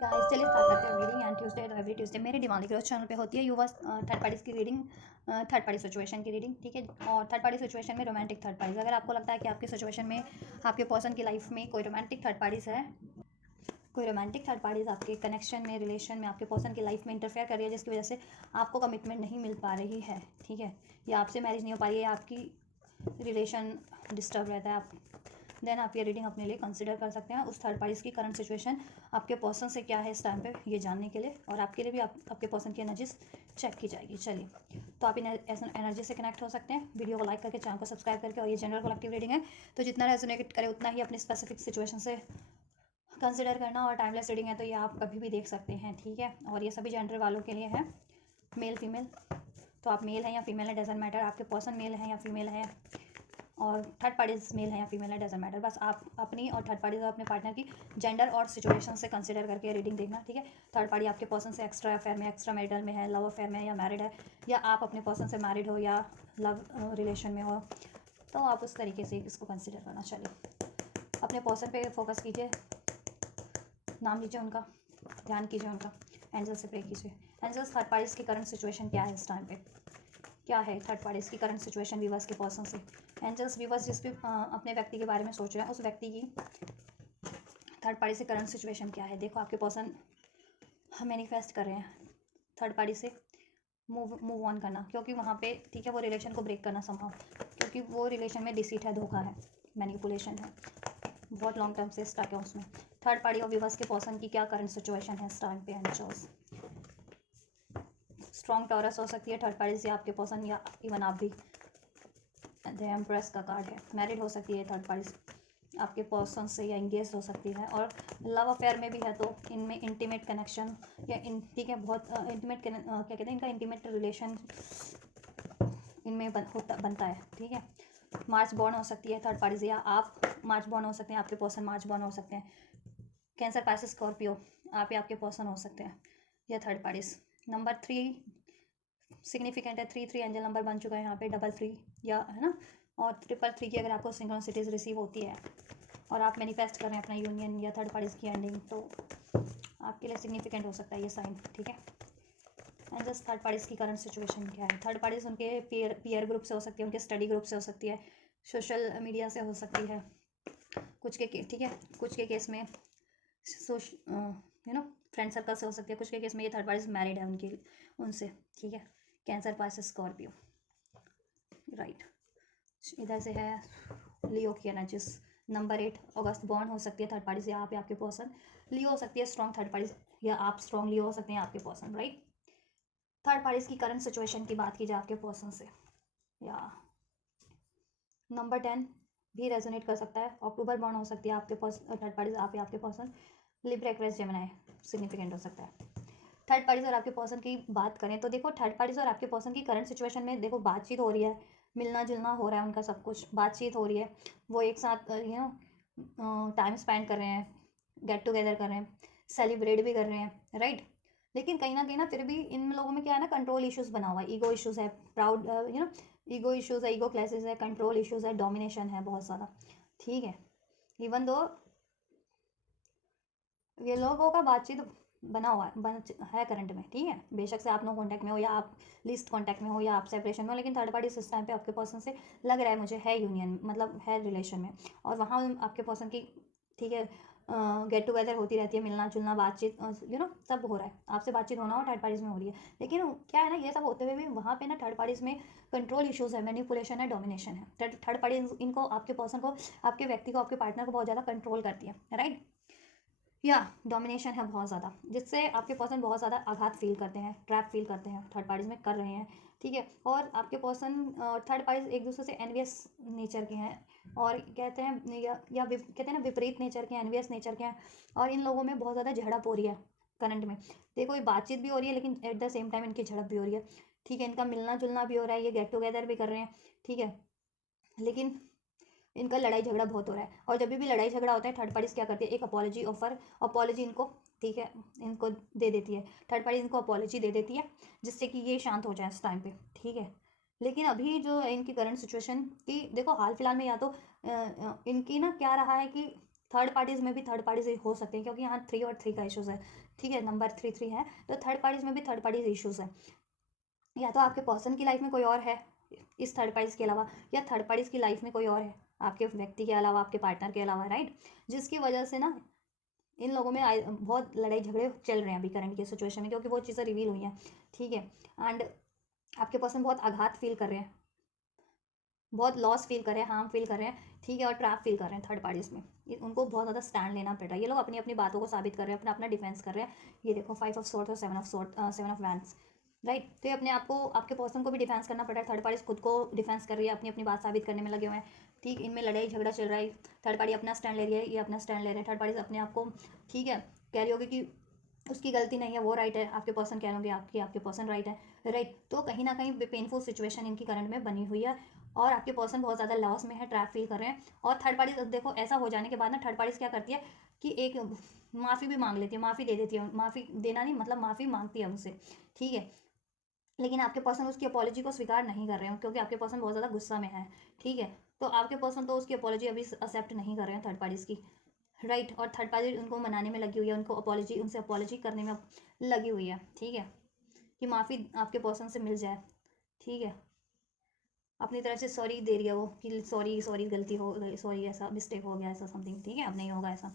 Guys, चलिए start करते हैं रीडिंग। एंड ट्यूसडे तो एवरी ट्यूसडे मेरी डिवानी ग्रोथ चैनल पे होती है यूवर्स थर्ड पार्टीज की रीडिंग, थर्ड पार्टी सिचुएशन की रीडिंग। ठीक है, और थर्ड पार्टी सिचुएशन में रोमांटिक थर्ड पार्टीज, अगर आपको लगता है कि आपकी सिचुएशन में आपके पर्सन की लाइफ में कोई रोमांटिक थर्ड पार्टीज है, कोई रोमांटिक थर्ड पार्टीज आपके कनेक्शन में, रिलेशन में, आपके पर्सन की लाइफ में इंटरफेयर कर रही है, जिसकी वजह से आपको कमिटमेंट नहीं मिल पा रही है, ठीक है, या आपसे मैरिज नहीं हो पा रही है, आपकी रिलेशन डिस्टर्ब रहता है, आप देन आप ये रीडिंग अपने लिए कंसिडर कर सकते हैं। उस थर्ड पार्टीज की करंट सिचुएशन आपके पर्सन से क्या है इस टाइम पे, ये जानने के लिए, और आपके लिए भी आपके पर्सन की एनर्जीज चेक की जाएगी। चलिए, तो आप इन एनर्जी से कनेक्ट हो सकते हैं वीडियो को लाइक करके, चैनल को सब्सक्राइब करके। और ये जनरल कलेक्टिव रीडिंग है, तो जितना रेजोनेट करे उतना ही अपनी स्पेसिफिक सिचुएशन से कंसिडर करना। और टाइमलेस रीडिंग है, तो ये आप कभी भी देख सकते हैं, ठीक है। और ये सभी जेंडर वालों के लिए है, मेल फीमेल, तो आप मेल हैं या फीमेल है डजेंट मैटर, आपके पर्सन मेल है या फीमेल है, और थर्ड पार्टीज मेल है या फीमेल है डजेंट मैटर। बस आप अपनी और थर्ड पार्टीज और अपने पार्टनर की जेंडर और सिचुएशन से कंसिडर करके रीडिंग देखना, ठीक है। थर्ड पार्टी आपके पर्सन से एक्स्ट्रा अफेयर में, एक्स्ट्रा मैरिटल में है, लव अफेयर में है या मैरिड है, या आप अपने पर्सन से मैरिड हो या लव रिलेशन में हो, तो आप उस तरीके से इसको कंसिडर करना। चलिए, अपने पर्सन पे फोकस कीजिए, नाम लीजिए उनका, ध्यान कीजिए उनका, एंजल से प्रे कीजिए। एंजल्स, थर्ड पार्टीज की करंट सिचुएशन क्या है इस टाइम पे, क्या है थर्ड पार्टीज की करंट सिचुएशन व्यूवर्स के पर्सन से। एंजल्स, व्यूवर्स जिस भी अपने व्यक्ति के बारे में सोच रहे हैं, उस व्यक्ति की थर्ड पार्टी से करंट सिचुएशन क्या है। देखो, आपके पर्सन मैनिफेस्ट कर रहे हैं थर्ड पार्टी से मूव ऑन करना, क्योंकि वहाँ पे, ठीक है, वो रिलेशन को ब्रेक करना संभव, क्योंकि वो रिलेशन में डिसीट है, धोखा है, मैनिपुलेशन है, बहुत लॉन्ग टर्म से स्टक है उसमें। थर्ड पार्टी और व्यूवर्स के पर्सन की क्या करंट सिचुएशन है इस टाइम पे। एंजल्स, स्ट्रॉन्ग टॉरस हो सकती है थर्ड पार्टी से आपके पर्सन, या इवन आप भी। द एम्प्रेस का कार्ड है, मैरिड हो सकती है थर्ड पार्टी आपके पर्सन से, या इंगेज हो सकती है, और लव अफेयर में भी है, तो इनमें इंटीमेट कनेक्शन या ठीक है, बहुत इंटीमेट क्या कहते हैं, इनका इंटीमेट रिलेशन इनमें बनता है, ठीक है। मार्च बॉर्न हो सकती है थर्ड पार्टी से, या आप मार्च बॉर्न हो सकते हैं, आपके पर्सन मार्च बॉर्न हो सकते हैं। कैंसर, पाइसेस, स्कॉर्पियो, आप या आपके पर्सन हो सकते हैं, या थर्ड पार्टीज। नंबर 3 सिग्निफिकेंट है, 3 एंजल नंबर बन चुका है यहाँ पे, 3 या है ना, और 3 की अगर आपको सिंक्रोनिसिटीज रिसीव होती है और आप मैनिफेस्ट कर रहे हैं अपना यूनियन या थर्ड पार्टीज की एंडिंग, तो आपके लिए सिग्निफिकेंट हो सकता है ये साइन, ठीक है। एंड जस्ट थर्ड पार्टीज की करंट सिचुएशन क्या है। थर्ड पार्टीज उनके पीयर ग्रुप से हो सकती है, उनके स्टडी ग्रुप से हो सकती है, सोशल मीडिया से हो सकती है, कुछ के, ठीक है, कुछ के केस में फ्रेंड सर्कल से हो सकती है, कुछ के केस में ये थर्ड पार्टीज मैरिड है उनकी, उनसे, ठीक है। Cancer, Pisces, Scorpio, right. इधर से है लियो की एनर्जीज। नंबर 8 अगस्त, बॉर्न हो सकती है थर्ड पार्टी से आप या आपके पर्सन। लियो हो सकती है स्ट्रॉन्ग थर्ड पार्टी, या आप स्ट्रॉन्ग लियो हो सकते हैं आपके पर्सन, राइट। थर्ड पार्टीज की करंट सिचुएशन की बात की जाए आपके पर्सन से, या नंबर 10 भी रेजोनेट कर सकता है। अक्टूबर बॉर्न हो सकती है आपके पर्सन, थर्ड पार्टीज आप या आपके person. Libra, Aquarius, Gemini significant हो सकता है। थर्ड पार्टीज और आपके पर्सन की बात करें तो देखो, थर्ड पार्टीज और आपके पर्सन की करंट सिचुएशन में देखो, बातचीत हो रही है, मिलना जुलना हो रहा है उनका, सब कुछ बातचीत हो रही है, वो एक साथ टाइम स्पेंड कर रहे हैं, गेट टुगेदर कर रहे हैं, सेलिब्रेट भी कर रहे हैं, राइट। लेकिन कहीं ना फिर भी इन लोगों में क्या है ना, कंट्रोल इश्यूज बना हुआ है, ईगो इश्यूज है, प्राउड ईगो इश्यूज है, ईगो क्लैसेस है, कंट्रोल इश्यूज है, डोमिनेशन है बहुत ज़्यादा, ठीक है। इवन दो ये लोगों का बातचीत बना हुआ है करंट में, ठीक है, बेशक से आप नो कांटेक्ट में हो, या आप लिस्ट कांटेक्ट में हो, या आप सेपरेशन में हो, लेकिन थर्ड पार्टी इस टाइम पे आपके पर्सन से लग रहा है मुझे है यूनियन, मतलब है रिलेशन में, और वहाँ आपके पर्सन की, ठीक है, गेट टुगेदर होती रहती है, मिलना जुलना, बातचीत, सब हो रहा है, आपसे बातचीत होना हो थर्ड पार्टीज में हो रही है। लेकिन क्या है ना, ये सब होते हुए भी वहाँ पे ना थर्ड पार्टीज में कंट्रोल इश्यूज है, मैनिपुलेशन है, डोमिनेशन है। थर्ड पार्टी इनको, आपके पर्सन को, आपके व्यक्ति को, आपके पार्टनर को बहुत ज़्यादा कंट्रोल करती है, राइट, या डोमिनेशन है बहुत ज़्यादा, जिससे आपके पर्सन बहुत ज़्यादा आघात फील करते हैं, ट्रैप फील करते हैं, थर्ड पार्टीज में कर रहे हैं, ठीक है। और आपके पर्सन थर्ड पार्टीज एक दूसरे से एनवियस नेचर के हैं, और कहते हैं कहते हैं ना, विपरीत नेचर के, एनवियस नेचर के हैं, और इन लोगों में बहुत ज़्यादा झड़प हो रही है करंट में। देखो, ये बातचीत भी हो रही है, लेकिन एट द सेम टाइम इनकी झड़प भी हो रही है, ठीक है, इनका मिलना जुलना भी हो रहा है, ये गेट टुगेदर भी कर रहे हैं, ठीक है, लेकिन इनका लड़ाई झगड़ा बहुत हो रहा है। और जब भी लड़ाई झगड़ा होता है, थर्ड पार्टीज क्या करती है, एक अपॉलॉजी ऑफर, अपॉलॉजी इनको, ठीक है, इनको दे देती है, थर्ड पार्टी इनको अपॉलॉजी दे देती है, जिससे कि ये शांत हो जाए इस टाइम पे, ठीक है। लेकिन अभी जो इनकी करंट सिचुएशन की देखो, हाल फिलहाल में या तो इनकी ना क्या रहा है कि थर्ड पार्टीज़ में भी थर्ड पार्टीज हो सकते हैं, क्योंकि यहाँ 3 और 3 का इशूज़ है, ठीक है, नंबर 3 है, तो थर्ड पार्टीज़ में भी थर्ड पार्टीज इशूज़ है। या तो आपके पर्सन की लाइफ में कोई और है इस थर्ड पार्टीज के अलावा, या थर्ड पार्टीज की लाइफ में कोई और है आपके व्यक्ति के अलावा, आपके पार्टनर के अलावा, राइट, जिसकी वजह से ना इन लोगों में बहुत लड़ाई झगड़े चल रहे हैं अभी करंट की सिचुएशन में, क्योंकि वो चीज़ें रिवील हुई हैं, ठीक है। एंड आपके पर्सन बहुत आघात फील कर रहे हैं, बहुत लॉस फील कर रहे हैं, हार्म फील कर रहे हैं, ठीक है, और ट्रैप फील कर रहे हैं थर्ड पार्टीज में। उनको बहुत ज़्यादा स्टैंड लेना पड़ रहा है, ये लोग अपनी अपनी बातों को साबित कर रहे हैं, अपना अपना डिफेंस कर रहे हैं। ये देखो 5 ऑफ सॉर्ड्स और 7 ऑफ वैंड्स, राइट, तो ये अपने आप को, आपके पर्सन को भी डिफेंस करना पड़ रहा है, थर्ड पार्टी खुद को डिफेंस कर रही है, अपनी अपनी बात साबित करने में लगे हुए हैं, ठीक, इनमें लड़ाई झगड़ा चल रहा है, थर्ड पार्टी अपना स्टैंड ले रही है, ये अपना स्टैंड ले रहे हैं, थर्ड पार्टी अपने आप को, ठीक है, कह रही होगी कि उसकी गलती नहीं है, वो राइट है, आपके पर्सन कह रहे होंगे आपके पर्सन राइट है, राइट, तो कहीं ना कहीं पेनफुल सिचुएशन इनकी करंट में बनी हुई है, और आपके पर्सन बहुत ज़्यादा लॉस में है, ट्रैप फील कर रहे हैं। और थर्ड पार्टी देखो ऐसा हो जाने के बाद ना थर्ड पार्टीज क्या करती है कि एक माफ़ी भी मांग लेती है, माफ़ी दे देती है, माफ़ी देना नहीं मतलब माफ़ी मांगती है उनसे, ठीक है, लेकिन आपके पर्सन उसकी अपॉलॉजी को स्वीकार नहीं कर रहे हैं, क्योंकि आपके पर्सन बहुत ज़्यादा गुस्सा में है, ठीक है, तो आपके पर्सन तो उसकी अपॉलॉजी अभी एक्सेप्ट नहीं कर रहे हैं थर्ड पार्टीज़ की, राइट, और थर्ड पार्टी उनको मनाने में लगी हुई है, उनको अपॉलॉजी, उनसे अपॉलॉजी करने में लगी हुई है, ठीक है, कि माफ़ी आपके पर्सन से मिल जाए, ठीक है, अपनी तरफ से सॉरी दे रही है वो कि सॉरी सॉरी गलती हो गई, सॉरी ऐसा मिस्टेक हो गया, ऐसा समथिंग, ठीक है, अब नहीं होगा ऐसा,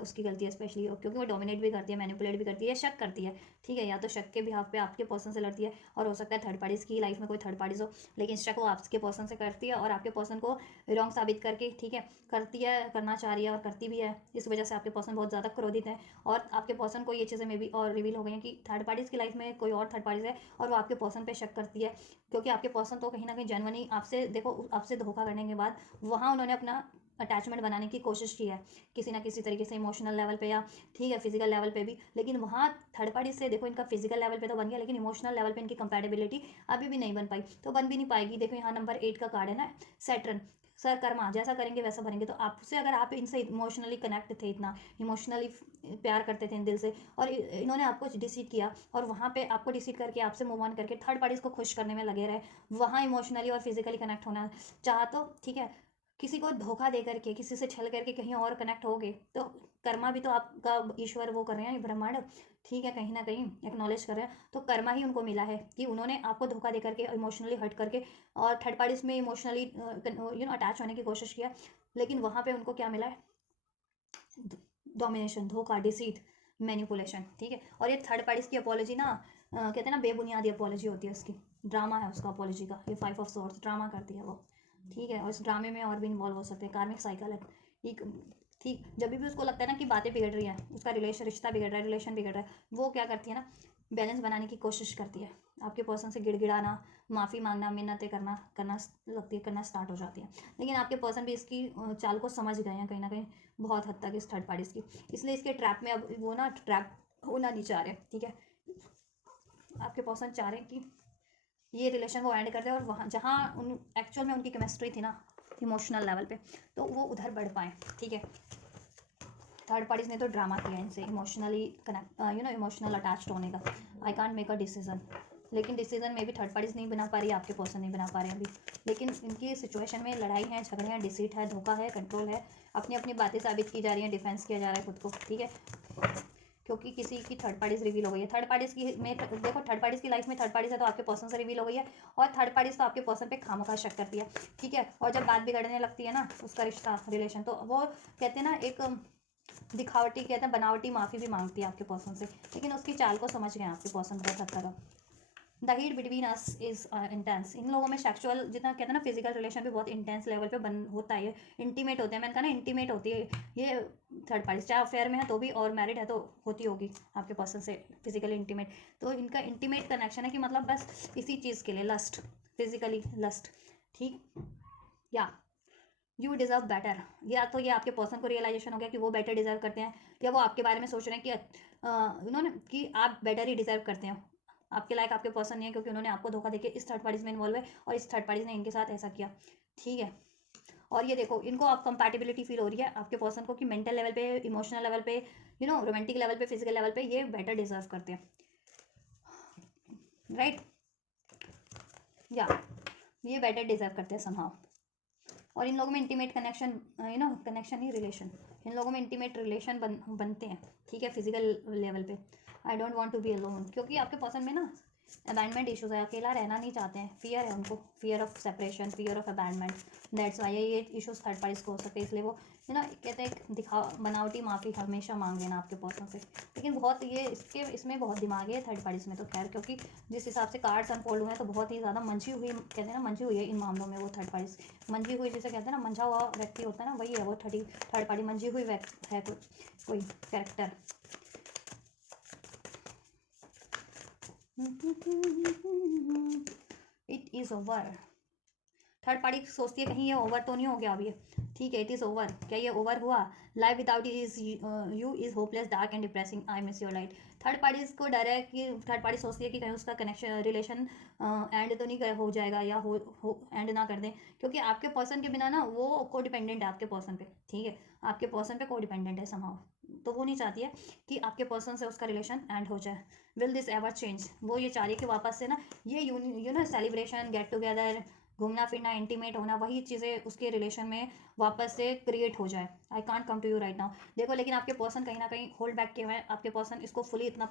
उसकी गलती है स्पेशली, क्योंकि वो डोमिनेट भी करती है, मैनिपुलेट भी करती है, शक करती है, ठीक है, या तो शक के बिहाफ पे आपके पर्सन से लड़ती है, और हो सकता है थर्ड पार्टीज की लाइफ में कोई थर्ड पार्टीज हो, लेकिन शक वो आपके पर्सन से करती है, और आपके पर्सन को रॉन्ग साबित करके, ठीक है, करती है, करना चाह रही है और करती भी है, इस वजह से आपके पर्सन बहुत ज़्यादा क्रोधित है, और आपके पर्सन को ये चीज़ें में भी और रिवील हो गई हैं कि थर्ड पार्टीज़ की लाइफ में कोई और थर्ड पार्टीज है, और वो आपके पर्सन पे शक करती है, क्योंकि आपके पर्सन तो कहीं ना कहीं जेन्युइनली आपसे, देखो आपसे धोखा करने के बाद वहाँ उन्होंने अपना अटैचमेंट बनाने की कोशिश की है किसी ना किसी तरीके से, इमोशनल लेवल पे या ठीक है फिजिकल लेवल पे भी, लेकिन वहाँ थर्ड पार्टी से देखो इनका फिजिकल लेवल पे तो बन गया, लेकिन इमोशनल लेवल पे इनकी कंपैटिबिलिटी अभी भी नहीं बन पाई, तो बन भी नहीं पाएगी। देखो यहाँ नंबर 8 का कार्ड है ना, सैटर्न, सर कर्मा, जैसा करेंगे वैसा भरेंगे, तो आपसे अगर आप इनसे इमोशनली कनेक्ट थे, इतना इमोशनली प्यार करते थे दिल से, और इन्होंने आपको डिसीट किया, और वहाँ पे आपको डिसीट करके आपसे मूव ऑन करके थर्ड पार्टीज को खुश करने में लगे रहे, वहाँ इमोशनली और फिजिकली कनेक्ट होना चाहा तो ठीक है, किसी को धोखा दे करके, किसी से छल करके कहीं और कनेक्ट हो गए, तो कर्मा भी तो आपका ईश्वर वो कर रहे हैं, ब्रह्मांड, ठीक है, कहीं ना कहीं एक्नॉलेज कर रहे हैं, तो कर्मा ही उनको मिला है कि उन्होंने आपको धोखा दे करके, इमोशनली हर्ट करके, और थर्ड पार्टीज में इमोशनली अटैच होने की कोशिश किया, लेकिन वहाँ पे उनको क्या मिला है, डोमिनेशन, धोखा, डिसीट, मैनिपुलेशन, ठीक है, और ये थर्ड पार्टीज की अपॉलॉजी ना कहते हैं ना बेबुनियादी अपॉलॉजी होती है उसकी, ड्रामा है उसका अपॉलॉजी का, ये 5 ऑफ सॉर्ड्स ड्रामा करती है वो, ठीक है, और इस ड्रामे में और भी इन्वॉल्व हो सकते हैं, कार्मिक साइकिल है, ठीक, ठीक, जब भी उसको लगता है ना कि बातें बिगड़ रही हैं, उसका रिश्ता बिगड़ रहा है, रिलेशन बिगड़ रहा है, वो क्या करती है ना, बैलेंस बनाने की कोशिश करती है, आपके पर्सन से गिड़गिड़ाना, माफ़ी मांगना, मिन्नतें करना करना लगती है, करना स्टार्ट हो जाती है, लेकिन आपके पर्सन भी इसकी चाल को समझ गए हैं कहीं ना कहीं, बहुत हद तक इस थर्ड पार्टीज की, इसलिए इसके ट्रैप में अब वो ना ट्रैप होना नहीं चाह रहे, ठीक है, आपके पर्सन चाह रहे हैं कि ये रिलेशन को एंड कर दे, और वहाँ जहाँ उन एक्चुअल में उनकी केमिस्ट्री थी ना इमोशनल लेवल पे, तो वो उधर बढ़ पाएँ, ठीक है, थर्ड पार्टीज ने तो ड्रामा किया इनसे इमोशनली कनेक्ट, इमोशनल अटैच्ड होने का, I can't make a decision, लेकिन डिसीजन में भी थर्ड पार्टीज नहीं बना पा रही, आपके पर्सन नहीं बना पा रहे अभी, लेकिन इनकी सिचुएशन में लड़ाई है, झगड़े हैं, डिसीट है, धोखा है, कंट्रोल है, अपनी अपनी बातें साबित की जा रही हैं, डिफेंस किया जा रहा है खुद को, ठीक है, क्योंकि किसी की थर्ड पार्टीज रिवील हो गई है, थर्ड पार्टीज की में देखो थर्ड पार्टीज की लाइफ में थर्ड पार्टीज है तो आपके पर्सन से रिवील हो गई है, और थर्ड पार्टीज तो आपके पर्सन पे खामखा शक करती है, ठीक है, और जब बात बिगड़ने लगती है ना उसका रिश्ता रिलेशन, तो वो कहते हैं ना एक दिखावटी, कहते हैं बनावटी माफ़ी भी मांगती है आपके पर्सन से, लेकिन उसकी चाल को समझ गए आपके पर्सन बहुत हद तक। The heat between us is intense, इन लोगों में सेक्सुअल जितना कहते हैं ना फिजिकल रिलेशन भी बहुत इंटेंस लेवल पे बन होता है, इंटीमेट होते हैं, मैंने कहा ना इंटीमेट होती है ये थर्ड पार्टी, चाहे अफेयर में है तो भी, और मैरिड है तो होती होगी आपके पर्सन से फिजिकली इंटीमेट, तो इनका इंटीमेट कनेक्शन है कि मतलब बस इसी चीज़ के लिए लस्ट, फिजिकली लस्ट, ठीक, या यू डिज़र्व बेटर, या तो ये आपके पर्सन को रियलाइजेशन हो गया कि वो बेटर डिज़र्व करते हैं, या वो आपके बारे में सोच रहे हैं कि उन्होंने कि आप बेटर ही डिज़र्व करते हैं, आपके लायक आपके पर्सन नहीं है, क्योंकि उन्होंने आपको धोखा देके इस थर्ड पार्टीज में इन्वॉल्व है, और इस थर्ड पार्टीज ने इनके साथ ऐसा किया, ठीक है, और ये देखो इनको आप कंपैटिबिलिटी फील हो रही है आपके पर्सन को कि मेंटल लेवल पे, इमोशनल लेवल पे, रोमांटिक लेवल पे, फिजिकल लेवल पे ये बेटर डिजर्व करते हैं, राइट, या ये बेटर डिजर्व करते हैं समहाउ, और इन लोगों में इंटीमेट कनेक्शन, कनेक्शन ही रिलेशन, इन लोगों में इंटीमेट रिलेशन बनते हैं, ठीक है, फिजिकल लेवल पे। I don't want to be alone, क्योंकि आपके पर्सन में ना अबैंडमेंट इशूज़ है, अकेला रहना नहीं चाहते हैं, फियर है उनको, fear of separation, fear of abandonment. That's why ये इशूज़ थर्ड पार्टीज को हो सकते हैं, इसलिए वो कहते हैं दिखा बनावटी माफ़ी हमेशा मांग लेना आपके पर्सन से। लेकिन बहुत ये इसमें बहुत दिमाग है थर्ड पार्टीज में तो खैर, क्योंकि जिस हिसाब से कार्ड्स अनफोल्ड हुए हैं तो बहुत ही ज़्यादा मंझी हुई, कहते हैं ना मंझी हुई है इन मामलों में वो थर्ड पार्टीज। मंझी हुई जिसे कहते हैं ना, मंझा हुआ व्यक्ति होता है ना, वही है वो थर्ड पार्टी, मंझी हुई व्यक्ति है कोई character. It is over. Third party सोचती है कहीं ये ओवर तो नहीं हो गया अभी, ठीक है, इट इज़ ओवर। क्या ये ओवर हुआ? Life without is you is hopeless, dark and depressing, I miss your light. Third party को डर है कि थर्ड पार्टी सोचती है कि कहीं उसका कनेक्शन रिलेशन एंड तो नहीं हो जाएगा, या हो एंड ना कर दें, क्योंकि आपके पर्सन के बिना ना वो को डिपेंडेंट है आपके पर्सन पे, ठीक है, आपके पर्सन पे को डिपेंडेंट है समाव, तो वो नहीं चाहती है कि आपके पर्सन से उसका रिलेशन एंड हो जाए। Will this ever change? वो ये चाह रही है कि वापस से ना ये you know celebration, get together, घूमना फिरना, इंटीमेट होना, वही चीज़ें उसके रिलेशन में वापस से क्रिएट हो जाए। I can't come to you right now. देखो लेकिन आपके पर्सन कहीं ना कहीं होल्ड बैक किए हुए हैं, आपके पर्सन इसको फुली इतना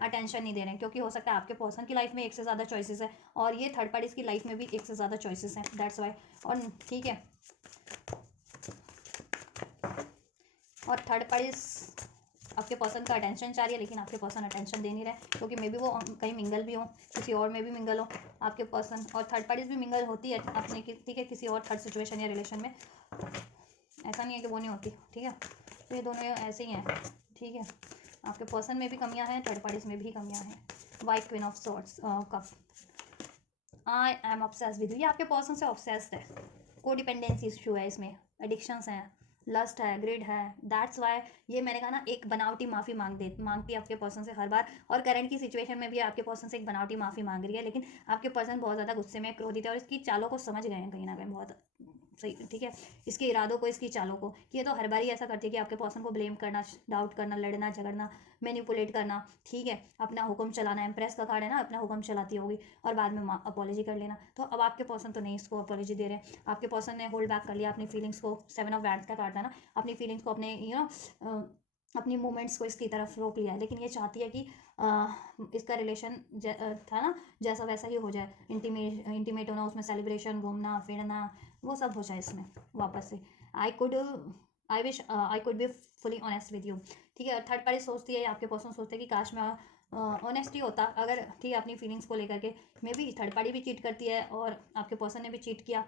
अटेंशन नहीं दे रहे हैं, क्योंकि हो सकता है आपके पर्सन की लाइफ में एक से ज़्यादा चॉइसेस है और ये थर्ड पार्टीज की लाइफ में भी एक से ज़्यादा चॉइसेस हैं, दैट्स वाई। और ठीक है, और थर्ड पार्टीज आपके पर्सन का अटेंशन चाह रही है, लेकिन आपके पर्सन अटेंशन दे नहीं रहे, क्योंकि मे बी वो कहीं मिंगल भी हो, किसी और में भी मिंगल हो आपके पर्सन, और थर्ड पार्टीज भी मिंगल होती है अपने, ठीक है, किसी और थर्ड सिचुएशन या रिलेशन में, ऐसा नहीं है कि वो नहीं होती, ठीक है, तो ये दोनों ऐसे ही हैं, ठीक है। आपके पर्सन में भी कमियां हैं, थर्ड पार्टीज में भी कमियां हैं। White queen of swords cup, I am obsessed with you, ये आपके पर्सन से ऑब्सेस्ड है, को डिपेंडेंसी इशू है इसमें, एडिक्शंस हैं, लस्ट है, ग्रिड है, दैट्स वाई ये मैंने कहा ना, एक बनावटी माफ़ी मांगती है आपके पर्सन से हर बार, और करंट की सिचुएशन में भी आपके पर्सन से एक बनावटी माफ़ी मांग रही है, लेकिन आपके पर्सन बहुत ज़्यादा गुस्से में, क्रोधित है, और इसकी चालों को समझ गए हैं कहीं ना कहीं बहुत सही, ठीक है, इसके इरादों को, इसकी चालों को, कि ये तो हर बार ही ऐसा करती है कि आपके पर्सन को ब्लेम करना, डाउट करना, लड़ना झगड़ना, मैनिपुलेट करना, ठीक है, अपना हुक्म चलाना, एम्प्रेस का कार्ड है ना, अपना हुक्म चलाती होगी और बाद में अपॉलॉजी कर लेना। तो अब आपके पर्सन तो नहीं इसको अपॉलॉजी दे रहे हैं, आपके पर्सन ने होल्ड बैक कर लिया अपनी फीलिंग्स को, 7 ऑफ वैंड्स का कार्ड था ना, अपनी फीलिंग्स को, अपने अपनी मूवमेंट्स को इसकी तरफ रोक लिया है, लेकिन ये चाहती है कि इसका रिलेशन था ना जैसा वैसा ही हो जाए, इंटीमेट होना, उसमें सेलिब्रेशन, घूमना फिरना, वो सब हो जाए इसमें वापस से। I wish I could be fully honest with you, ठीक है। थर्ड पार्टी सोचती है, आपके पर्सन सोचते हैं कि काश मैं ऑनेस्टी होता, अगर ठीक है, अपनी फीलिंग्स को लेकर के, मे बी थर्ड पार्टी भी चीट करती है और आपके पर्सन ने भी चीट किया,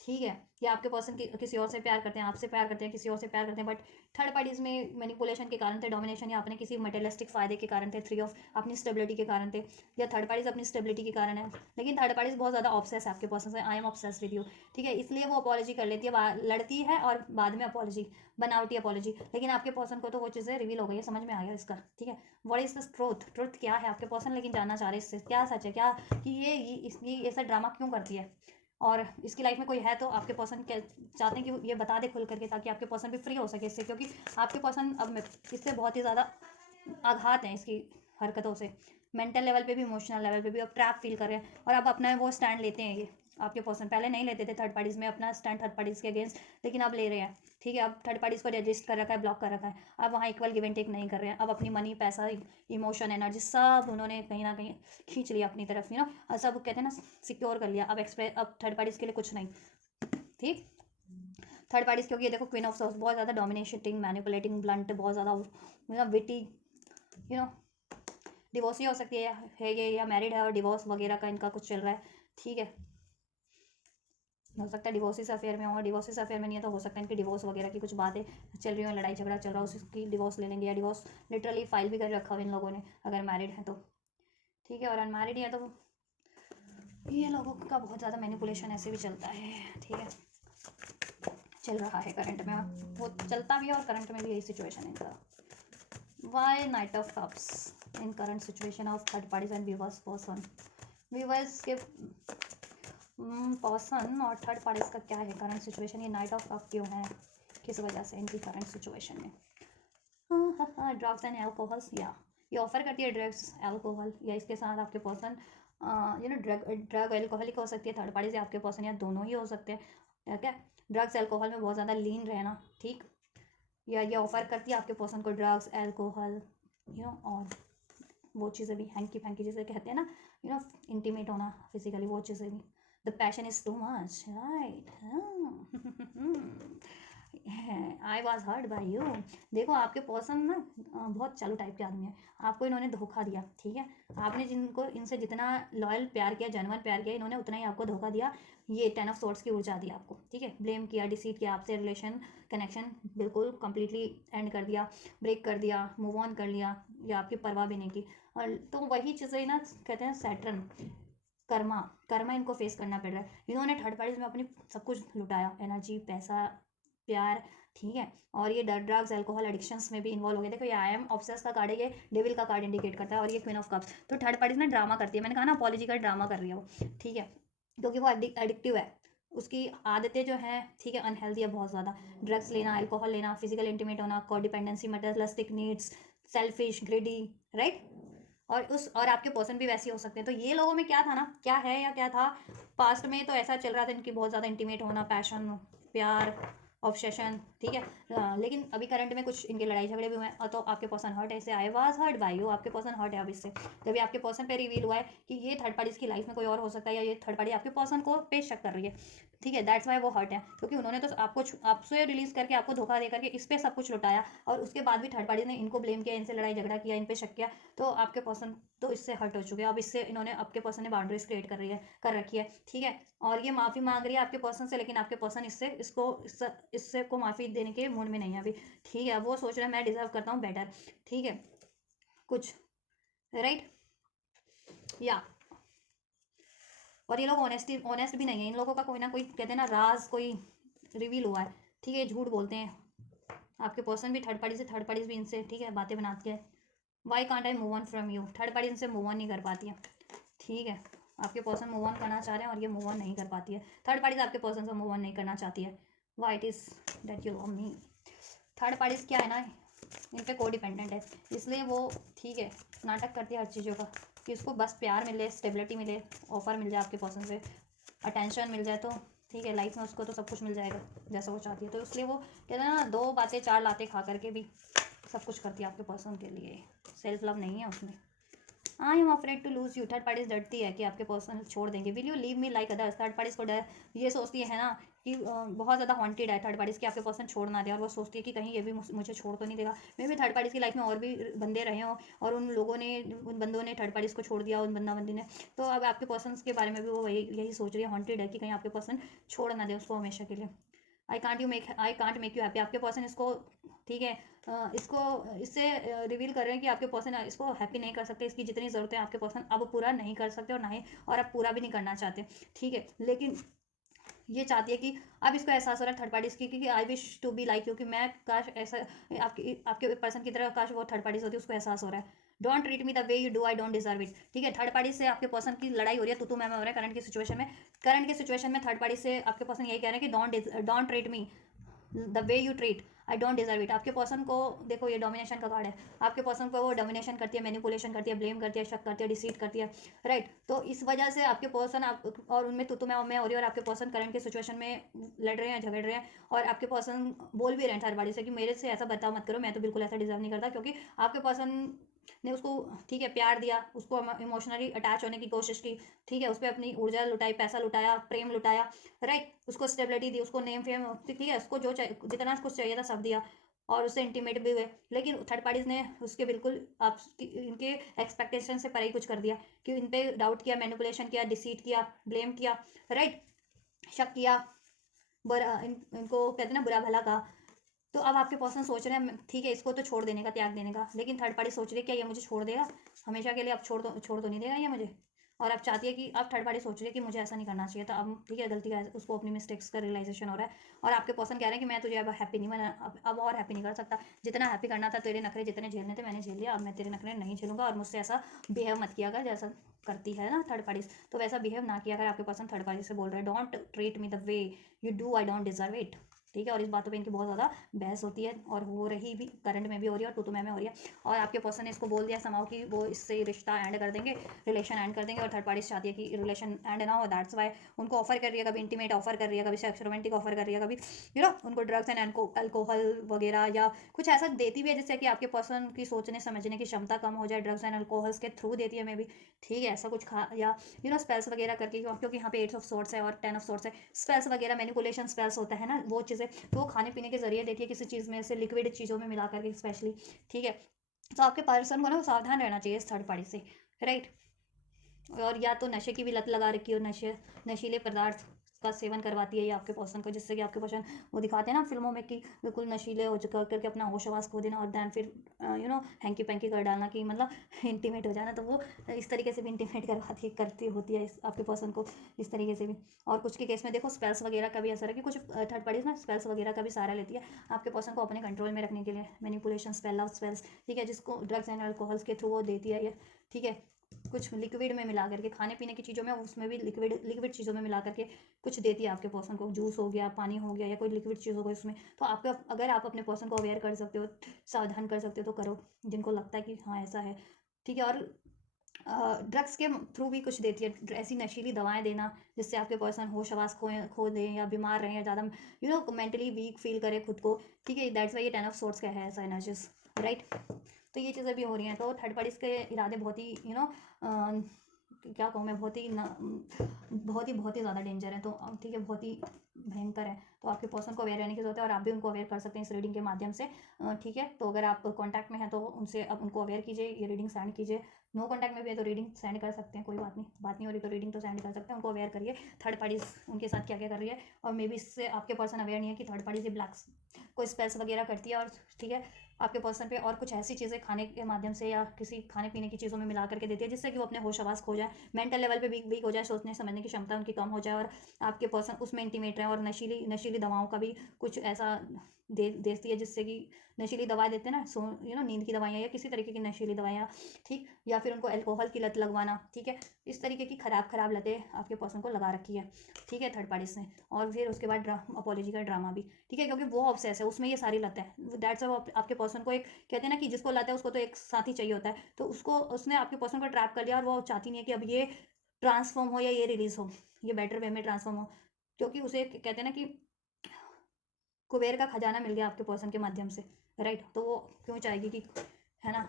ठीक है, या आपके पर्सन किसी और से प्यार करते हैं, आपसे प्यार करते हैं, किसी और से प्यार करते हैं, बट थर्ड पार्टीज में मैनिपुलेशन के कारण थे, डोमिनेशन, या अपने किसी मटेरियलिस्टिक फायदे के कारण थे, 3 ऑफ अपनी स्टेबिलिटी के कारण थे, या थर्ड पार्टीज अपनी स्टेबिलिटी के कारण है, लेकिन थर्ड पार्टीज बहुत ज़्यादा ऑब्सेस है आपके पर्सन से, I am obsess with you, ठीक है, इसलिए वो अपॉलॉजी कर लेती है, लड़ती है और बाद में अपॉलॉजी, बनावटी अपॉलॉजी, लेकिन आपके पर्सन को तो वो चीज़ें रिवील हो गई है, समझ में आ गया इसका, ठीक है। व्हाट इज द ट्रुथ क्या है आपके पर्सन, लेकिन जानना चाह रहे इससे क्या सच है, क्या कि ये ऐसा ड्रामा क्यों करती है, और इसकी लाइफ में कोई है तो आपके पर्सन चाहते हैं कि ये बता दे खुल करके, ताकि आपके पर्सन भी फ्री हो सके इससे, क्योंकि आपके पर्सन अब इससे बहुत ही ज़्यादा आघात हैं इसकी हरकतों से, मेंटल लेवल पे भी, इमोशनल लेवल पे भी, अब ट्रैप फील कर रहे हैं, और अब अपना वो स्टैंड लेते हैं ये आपके पर्सन, पहले नहीं लेते थे थर्ड पार्टीज में अपना स्टैंड थर्ड पार्टीज के अगेंस्ट, लेकिन अब ले रहे हैं, ठीक है। अब थर्ड पार्टीज को रजिस्ट कर रखा है, ब्लॉक कर रखा है, अब वहाँ इक्वल गिव एंड टेक नहीं कर रहे हैं, अब अपनी मनी, पैसा, इमोशन, एनर्जी सब उन्होंने कहीं ना कहीं खींच लिया अपनी तरफ, सब कहते हैं ना सिक्योर कर लिया, अब थर्ड पार्टीज के लिए कुछ नहीं, ठीक। थर्ड पार्टीज, क्योंकि ये देखो क्वीन ऑफ सॉर्ड्स बहुत ज़्यादा डोमिनेटिंग, मैनिपुलेटिंग, ब्लंट, बहुत ज़्यादा विटी, डिवोर्स ही हो सकती है ये, या मैरिड है और डिवोर्स वगैरह का इनका कुछ चल रहा है, ठीक है, हो सकता है डिवोर्सिस अफेयर में हो, डिवोर्सिस अफेयर में नहीं है तो हो सकता है इनकी डिवोर्स वगैरह की कुछ बातें चल रही हो, लड़ाई झगड़ा चल रहा हो, उसकी डिवोर्स ले लेंगे, या डिवोर्स लिटरली फाइल भी कर रखा हो इन लोगों ने, अगर मैरिड है तो, ठीक है, और अनमैरिड है तो ये लोगों का बहुत ज़्यादा मैनिपुलेशन ऐसे भी चलता है, ठीक है, चल रहा है करंट में, वो चलता भी है और करंट में भी यही सिचुएशन है इनका। Why knight of cups in current situation of third parties and viewers person, viewers के पर्सन और थर्ड पार्टीज का क्या है करंट सिचुएशन, ये नाइट ऑफ कप क्यों है, किस वजह से इनकी करंट सिचुएशन में। ड्रग्स एंड एल्कोहल्स, या ये ऑफर करती है ड्रग्स एल्कोहल, या इसके साथ आपके पर्सन ड्रग एल्कोहलिक हो सकती है थर्ड पार्टी से आपके पर्सन, या दोनों ही हो सकते हैं, ठीक है। ड्रग्स एल्कोहल में बहुत ज़्यादा लीन रहना, ठीक, या ये ऑफर करती है आपके पर्सन को ड्रग्स, अल्कोहल, और वो चीज़ें भी, हैंकी फैंकी जिसे कहते हैं ना, इंटीमेट होना फिजिकली, वो चीज़ें भी। The passion is too much, right. I was hurt by you. देखो आपके पर्सन ना बहुत चालू टाइप के आदमी है, आपको इन्होंने धोखा दिया, ठीक है। आपने जिनको इनसे जितना लॉयल प्यार किया, जेन्युइन प्यार किया, इन्होंने उतना ही आपको धोखा दिया। ये 10 ऑफ सोर्ट्स की ऊर्जा दी आपको, ठीक है। ब्लेम किया, डिसीट किया, आपसे रिलेशन कनेक्शन बिल्कुल कंप्लीटली एंड कर दिया, ब्रेक कर दिया, मूव ऑन कर लिया, या आपकी परवाह भी नहीं की। और तो वही चीज़ें ना कहते हैं सैटर्न, कर्मा, कर्मा इनको फेस करना पड़ रहा है। इन्होंने थर्ड पार्टीज में अपनी सब कुछ लुटाया, एनर्जी, पैसा, प्यार, ठीक है। और ये ड्रग्स, अल्कोहल, एडिक्शंस में भी इन्वॉल्व हो गए। देखो ये आई एम ऑब्सेस का कार्ड है, ये डेविल का कार्ड इंडिकेट करता है, और ये क्वीन ऑफ कप्स। तो थर्ड पार्टीज ना ड्रामा करती है, मैंने कहा ना अपॉलॉजी का ड्रामा कर रही है वो, ठीक है, क्योंकि वो एडिक्टिव है। उसकी आदतें जो हैं, ठीक है, अनहेल्दी है बहुत ज़्यादा। ड्रग्स लेना, अल्कोहल लेना, फिजिकल इंटीमेट होना, codependency, materialistic needs, selfish, greedy, right. और आपके पर्सन भी वैसे ही हो सकते हैं। तो ये लोगों में क्या था ना, क्या है या क्या था, पास्ट में तो ऐसा चल रहा था इनकी बहुत ज़्यादा इंटीमेट होना, पैशन, प्यार, ऑब्सेशन, ठीक है। लेकिन अभी करंट में कुछ इनके लड़ाई झगड़े भी हुए हैं, और तो आपके पर्सन हर्ट है, इससे I was hurt by you, आपके पर्सन हर्ट है अब इससे। जब आपके पर्सन पे रिवील हुआ है कि ये थर्ड पार्टी की लाइफ में कोई और हो सकता है, या ये थर्ड पार्टी आपके पर्सन को पे शक कर रही है, ठीक है, दैट्स वाई वो हर्ट है। क्योंकि उन्होंने तो आपसे रिलीज करके, आपको धोखा दे करके इस पे सब कुछ लुटाया, और उसके बाद भी थर्ड पार्टी ने इनको ब्लेम किया, इनसे लड़ाई झगड़ा किया, इन पे शक किया। तो आपके पर्सन तो इससे हर्ट हो चुके हैं। अब इससे इन्होंने, आपके पर्सन ने बाउंड्रीज क्रिएट कर रखी है, ठीक है। और ये माफ़ी मांग रही है आपके पर्सन से, लेकिन आपके पर्सन इससे को माफ़ी देने के मूड में नहीं है अभी, ठीक है। वो सोच रहे हैं मैं डिजर्व करता हूँ बेटर, ठीक है, कुछ, राइट, या। और ये लोग ऑनेस्ट भी नहीं है। इन लोगों का कोई ना कोई, कहते हैं ना, राज कोई रिवील हुआ है, ठीक है, झूठ बोलते हैं। आपके पर्सन भी थर्ड पार्टी भी इनसे, ठीक है, बातें बनाती है। Why can't I move on from you, third party इनसे मूव ऑन नहीं कर पाती है, ठीक है। आपके पर्सन मूव ऑन करना चाह रहे हैं और ये मूव ऑन नहीं कर पाती है। थर्ड पार्टीज आपके पर्सन से मूव ऑन नहीं करना चाहती है। Why it is that you love me. Third parties क्या है ना, इन पे को डिपेंडेंट है, इसलिए वो, ठीक है, नाटक करती है हर चीज़ों का, कि उसको बस प्यार मिले, स्टेबिलिटी मिले, ऑफर मिल जाए आपके पर्सन से, अटेंशन मिल जाए, तो ठीक है, लाइफ में उसको तो सब कुछ मिल जाएगा जैसा वो चाहती है। तो इसलिए वो कहते हैं ना, 2 बातें 4 लातें खा करके भी सब कुछ करती है आपके पर्सन के लिए। सेल्फ लव नहीं है उसमें। I am afraid to lose you, third parties डरती है कि आपके पर्सन छोड़ देंगे। Will you leave me like others, third parties को डर, ये सोचती है ना कि बहुत ज़्यादा हॉन्टेड है थर्ड पार्टीज की, आपके पर्सन छोड़ ना दे, और वो सोचती है कि कहीं ये भी मुझे छोड़ तो नहीं देगा। मे भी थर्ड पार्टीज की लाइफ में और भी बंदे रहे हों, और उन बंदों ने थर्ड पार्टीज को छोड़ दिया, उन बंदी ने। तो अब आपके पर्सन के बारे में भी वो यही सोच रही है, हॉन्टेड है, कि कहीं आपके पर्सन छोड़ ना दे उसको हमेशा के लिए। I can't make you happy, आपके पर्सन इसको, ठीक है, इसको इससे रिवील कर रहे हैं कि आपके पर्सन इसको हैप्पी नहीं कर सकते, इसकी जितनी ज़रूरत है आपके पर्सन अब पूरा नहीं कर सकते, और ना ही, और अब पूरा भी नहीं करना चाहते, ठीक है। लेकिन ये चाहती है कि अब इसको एहसास हो रहा है थर्ड पार्टीज की, कि I wish to be like you, कि मैं काश ऐसा आपके पर्सन की तरह काश वो थर्ड पार्टीज होती, उसको एहसास हो रहा है। Don't treat me the way you do, I don't deserve it, ठीक है। थर्ड पार्टी से आपके पर्सन की लड़ाई हो रही है, तो मैं हो रहा है करंट की सिचुएशन में थर्ड पार्टी से आपके पर्सन यही कह रहे हैं कि don't treat me the way you treat, I don't deserve it. आपके पर्सन को देखो, ये डोमिनेशन का कार्ड है, आपके पर्सन को वो डोमिनेशन करती है, मैनिपुलेशन करती है, ब्लेम करती है, शक करती है, डिसीट करती है, राइट। तो इस वजह से आपके पर्सन आप और उनमें तो मैं हो रही है, और आपके पर्सन करंट के सिचुएशन में लड़ रहे हैं, झगड़ रहे हैं, और आपके पर्सन बोल भी रहे हैं थर्ड पार्टी से कि मेरे से ऐसा बर्ताव मत करो, मैं तो बिल्कुल ऐसा डिजर्व नहीं करता, क्योंकि आपके पर्सन ने उसको, ठीक है, प्यार दिया, उसको इमोशनली अटैच होने की कोशिश की, ठीक है, उस पर अपनी ऊर्जा लुटाई, पैसा लुटाया, प्रेम लुटाया, राइट, उसको स्टेबिलिटी दी, उसको नेम फेम, ठीक है, उसको जो जितना कुछ चाहिए था सब दिया, और उससे इंटीमेट भी हुए। लेकिन थर्ड पार्टीज ने उसके बिल्कुल आप इनके एक्सपेक्टेशन से परे ही कुछ कर दिया, कि इन पे डाउट किया, मैनिपुलेशन किया, डिसीट किया, ब्लेम किया, राइट, शक किया, इनको कहते हैं ना बुरा भला कहा। तो अब आपके पर्सन सोच रहे हैं, ठीक है, इसको तो छोड़ देने का, त्याग देने का, लेकिन थर्ड पार्टी सोच रही है क्या ये मुझे छोड़ देगा हमेशा के लिए, अब छोड़ तो नहीं देगा ये मुझे। और अब चाहती है कि, अब थर्ड पार्टी सोच रही है कि मुझे ऐसा नहीं करना चाहिए था, अब ठीक है, गलती का उसको अपनी मिस्टेक्स का रियलाइजेशन हो रहा है। और आपके पर्सन कह रहे हैं कि मैं तुझे अब हैप्पी नहीं बना, अब और हैप्पी नहीं कर सकता, जितना हैप्पी करना था, तेरे नखरे जितने झेलने थे मैंने झेल लिया, अब मैं तेरे नखरे नहीं झेलूंगा, और मुझसे ऐसा बिहेव मत किया कर जैसा करती है ना थर्ड पार्टीज, तो वैसा बिहेव ना किया अगर। आपके पर्सन थर्ड पार्टी से बोल रहे हैं don't treat me the way you do, I don't deserve it, ठीक है। और इस बातों पे इनकी बहुत ज़्यादा बहस होती है और हो रही भी, करंट में भी हो रही है और तू में हो रही है। और आपके पर्सन ने इसको बोल दिया समाव कि वो इससे रिश्ता एंड कर देंगे, रिलेशन एंड कर देंगे, और थर्ड पार्टी चाहती है कि रिलेशन एंड ना हो। दैट्स वाई उनको ऑफर कर रही है, कभी इंटीमेट ऑफर कर रही है, कभी सेक्स रोमांटिक ऑफर कर रही है, कभी उनको ड्रग्स एंड अल्कोहल वगैरह या कुछ ऐसा देती भी है जिससे कि आपके पर्सन की सोचने समझने की क्षमता कम हो जाए। ड्रग्स एंड अल्कोहल्स के थ्रू देती है मे बी, ठीक है, ऐसा कुछ खा या स्पेल्स वगैरह करके, क्योंकि यहाँ पे 8 ऑफ सोर्ट्स है और 10 ऑफ सोर्ट्स है। स्पेल्स वगैरह मैनिपुलेशन स्पेल्स होता है ना, वो चीज़ें तो वो खाने पीने के जरिए देती है, किसी चीज़ में से लिक्विड चीज़ों में मिला करके स्पेशली, ठीक है। तो आपके पर्सन को ना सावधान रहना चाहिए इस थर्ड पार्टी से, राइट। और या तो नशे की भी लत लगा रखी हो, नशीले पदार्थ का सेवन करवाती है ये आपके पर्सन को, जिससे कि आपके पर्सन वो दिखाते हैं ना फिल्मों में कि बिल्कुल नशीले हो चुका करके अपना होश आवास खो देना और दैन फिर हैंकी पैंकी कर डालना कि मतलब इंटीमेट हो जाना। तो वो इस तरीके से भी इंटीमेट करती होती है आपके पर्सन को, इस तरीके से भी। और कुछ के केस में देखो स्पेल्स वगैरह का भी असर है कि कुछ थर्ड पार्टीज ना स्पेल्स वगैरह का भी सहारा लेती है आपके पर्सन को अपने कंट्रोल में रखने के लिए। मैनिपुलेशन स्पेल, लव स्पेल्स, ठीक है, जिसको ड्रग्स एंड अल्कोहल्स के थ्रू वो देती है ये, ठीक है। कुछ लिक्विड में मिला करके, खाने पीने की चीज़ों में, उसमें भी लिक्विड चीज़ों में मिला करके कुछ देती है आपके पर्सन को। जूस हो गया, पानी हो गया, या कोई लिक्विड चीज़ हो गई उसमें। तो आपका अगर आप अपने पर्सन को अवेयर कर सकते हो, सावधान कर सकते हो, तो करो, जिनको लगता है कि हाँ ऐसा है, ठीक है। और ड्रग्स के थ्रू भी कुछ देती है, ऐसी नशीली दवाएं देना जिससे आपके पर्सन होश आवास खो दें या बीमार रहें या ज़्यादा मेंटली वीक फील करे खुद को, ठीक है। दैट्स वाई ये 10 ऑफ सोर्ट्स का है ऐसा एनर्जीज, राइट। तो ये चीज़ें भी हो रही हैं। तो थर्ड पार्टीज के इरादे बहुत ही क्या कहूँ मैं, बहुत ही ज़्यादा डेंजर है। तो ठीक है, बहुत ही भयंकर है। तो आपके पर्सन को अवेयर रहने की जरूरत है और आप भी उनको अवेयर कर सकते हैं इस रीडिंग के माध्यम से, ठीक है। तो अगर आप कांटेक्ट में हैं तो उनसे आप उनको अवेयर कीजिए, ये रीडिंग सेंड कीजिए। नो कांटेक्ट में भी है तो रीडिंग सेंड कर सकते हैं, कोई बात नहीं हो रही तो रीडिंग तो सेंड कर सकते हैं। उनको अवेयर करिए थर्ड पार्टीज उनके साथ क्या क्या कर रही है। और मे बी इससे आपके पर्सन अवेयर नहीं है कि थर्ड पार्टी से ब्लैक्स कोई स्पेल्स वगैरह करती है, और ठीक है आपके पर्सन पे और कुछ ऐसी चीज़ें खाने के माध्यम से या किसी खाने पीने की चीज़ों में मिला करके देती है जिससे कि वो अपने होश आवास खो जाए, मेंटल लेवल पे वीक हो जाए, सोचने समझने की क्षमता उनकी कम हो जाए, और आपके पर्सन उसमें इंटीमेट रहे। और नशीली दवाओं का भी कुछ ऐसा देती है जिससे कि नशीली दवाएं देते हैं ना, नींद की दवाइयाँ या किसी तरीके की नशीली दवाइयाँ, ठीक, या फिर उनको अल्कोहल की लत लगवाना, ठीक है। इस तरीके की खराब लतें आपके पर्सन को लगा रखी है, ठीक है, थर्ड पार्टीज ने। और फिर उसके बाद अपॉलॉजी का ड्रामा भी, ठीक है, क्योंकि वो ऑब्सेस है, उसमें ये सारी लत है। दैट्स वो आपके पर्सन को एक कहते हैं ना कि जिसको लत है उसको तो एक साथी चाहिए होता है, तो उसने आपके पर्सन को ट्रैप कर लिया और वो चाहती नहीं है कि अब ये ट्रांसफॉर्म हो या ये रिलीज हो, ये बेटर वे में ट्रांसफॉर्म हो, क्योंकि उसे कहते हैं ना कि कुबेर का खजाना मिल गया आपके पर्सन के माध्यम से, राइट। तो वो क्यों चाहेगी कि, है ना।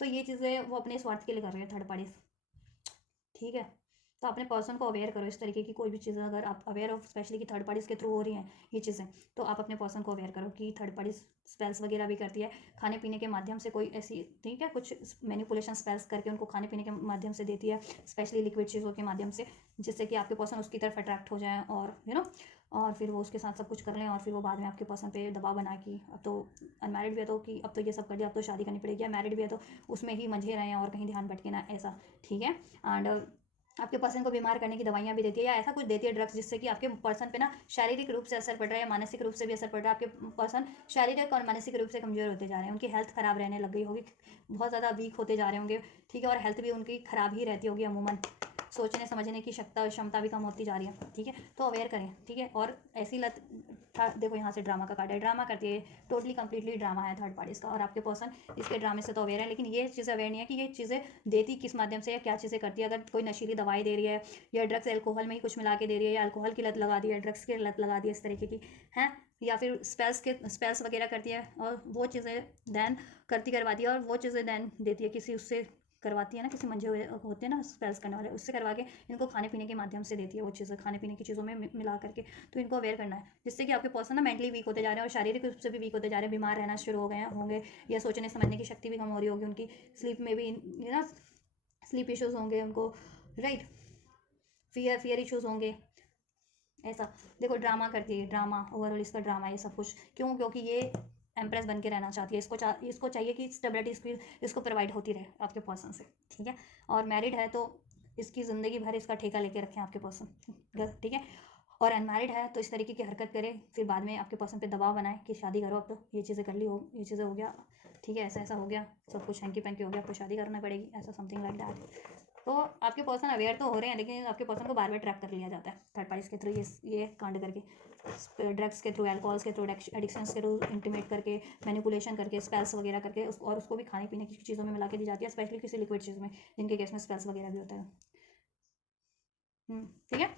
तो ये चीज़ें वो अपने स्वार्थ के लिए कर रही है थर्ड पार्टी, ठीक है। तो अपने पर्सन को अवेयर करो इस तरीके की कोई भी चीज़, अगर आप अवेयर हो स्पेशली कि थर्ड पार्टीज के थ्रू हो रही हैं ये चीज़ें, तो आप अपने पर्सन को अवेयर करो कि थर्ड पार्टी स्पेल्स वगैरह भी करती है खाने पीने के माध्यम से, कोई ऐसी, ठीक है, कुछ मैनिपुलेशन स्पेल्स करके उनको खाने पीने के माध्यम से देती है, स्पेशली लिक्विड चीज़ों के माध्यम से, जिससे कि आपके पर्सन उसकी तरफ अट्रैक्ट हो जाए और और फिर वो उसके साथ सब कुछ कर लें, और फिर वो बाद में आपके पर्सन पे दबाव बनाए कि अब तो अनमैरिड भी है तो कि अब तो ये सब कर दिया, अब तो शादी करनी पड़ेगी, या मैरिड भी है तो उसमें ही मंझे रहें और कहीं ध्यान भटके ना, ऐसा, ठीक है। एंड आपके पर्सन को बीमार करने की दवाइयाँ भी देती है या ऐसा कुछ देती है ड्रग्स, जिससे कि आपके पर्सन पे ना शारीरिक रूप से असर पड़ रहा है या मानसिक रूप से भी असर पड़ रहा है। आपके पर्सन शारीरिक और मानसिक रूप से कमजोर होते जा रहे हैं, उनकी हेल्थ खराब रहने लग गई होगी, बहुत ज़्यादा वीक होते जा रहे होंगे, ठीक है। और हेल्थ भी उनकी खराब ही रहती होगी अमूमन, सोचने समझने की क्षमता भी कम होती जा रही है, ठीक है। तो अवेयर करें, ठीक है। और ऐसी लत देखो यहाँ से ड्रामा का कार्ड है, ड्रामा करती है, टोटली कंप्लीटली ड्रामा है थर्ड पार्टीज का, और आपके पर्सन इसके ड्रामे से तो अवेयर है, लेकिन ये चीज़ें अवेयर नहीं है कि ये चीज़ें देती किस माध्यम से या क्या चीज़ें करती है। अगर कोई नशीली दवाई दे रही है या ड्रग्स एल्कोहल में ही कुछ मिला के दे रही है, या अल्कोहल की लत लगा दी है, ड्रग्स की लत लगा दी है, इस तरीके की है, या फिर स्पेल्स वगैरह करती है, और वो चीज़ें दैन करवाती है, और वो चीज़ें दैन देती है किसी उससे करवाती है ना, किसी मंझे हुए होते हैं ना स्पेल्स करने वाले, उससे करवा के इनको खाने पीने के माध्यम से देती है वो चीज़ें, खाने पीने की चीज़ों में मिला करके। तो इनको अवेयर करना है, जिससे कि आपके पर्सन ना मेंटली वीक होते जा रहे हैं और शारीरिक रूप से भी वीक होते जा रहे हैं, बीमार रहना शुरू हो गए होंगे, या सोचने समझने की शक्ति भी कम हो रही होगी उनकी, स्लीप में भी स्लीप इश्यूज़ होंगे उनको, राइट, फियर इश्यूज़ होंगे, ऐसा। देखो ड्रामा करती है, ड्रामा ओवरऑल इसका ड्रामा है सब कुछ, क्यों, क्योंकि ये एम्प्रेस बन के रहना चाहती है, इसको चाहिए कि स्टेबिलिटी इसको प्रोवाइड होती रहे आपके पर्सन से, ठीक है। और मैरिड है तो इसकी ज़िंदगी भर इसका ठेका लेके रखें आपके पर्सन, ठीक है। और अनमैरिड है तो इस तरीके की हरकत करे, फिर बाद में आपके पर्सन पे दबाव बनाए कि शादी करो, अब तो ये चीज़ें कर ली हो, ये चीज़ें हो गया, ठीक है, ऐसा ऐसा हो गया, सब कुछ हैंकी पैंकी हो गया, आपको शादी करना पड़ेगी, ऐसा समथिंग लाइक दैट। तो आपके पर्सन अवेयर तो हो रहे हैं, लेकिन आपके पर्सन को बार बार ट्रैप कर लिया जाता है थर्ड पार्टीज के थ्रू ये कांड करके, ड्रग्स के थ्रू, अल्कोहल्स के थ्रू, एडिक्शंस के थ्रू इंटीमेट करके, मैनिपुलेशन करके, स्पेल्स वगैरह करके और उसको भी खाने पीने की चीज़ों में मिला के दी जाती है, स्पेशली किसी लिक्विड चीज़ में जिनके केस में स्पेल्स वगैरह भी होता है। ठीक है।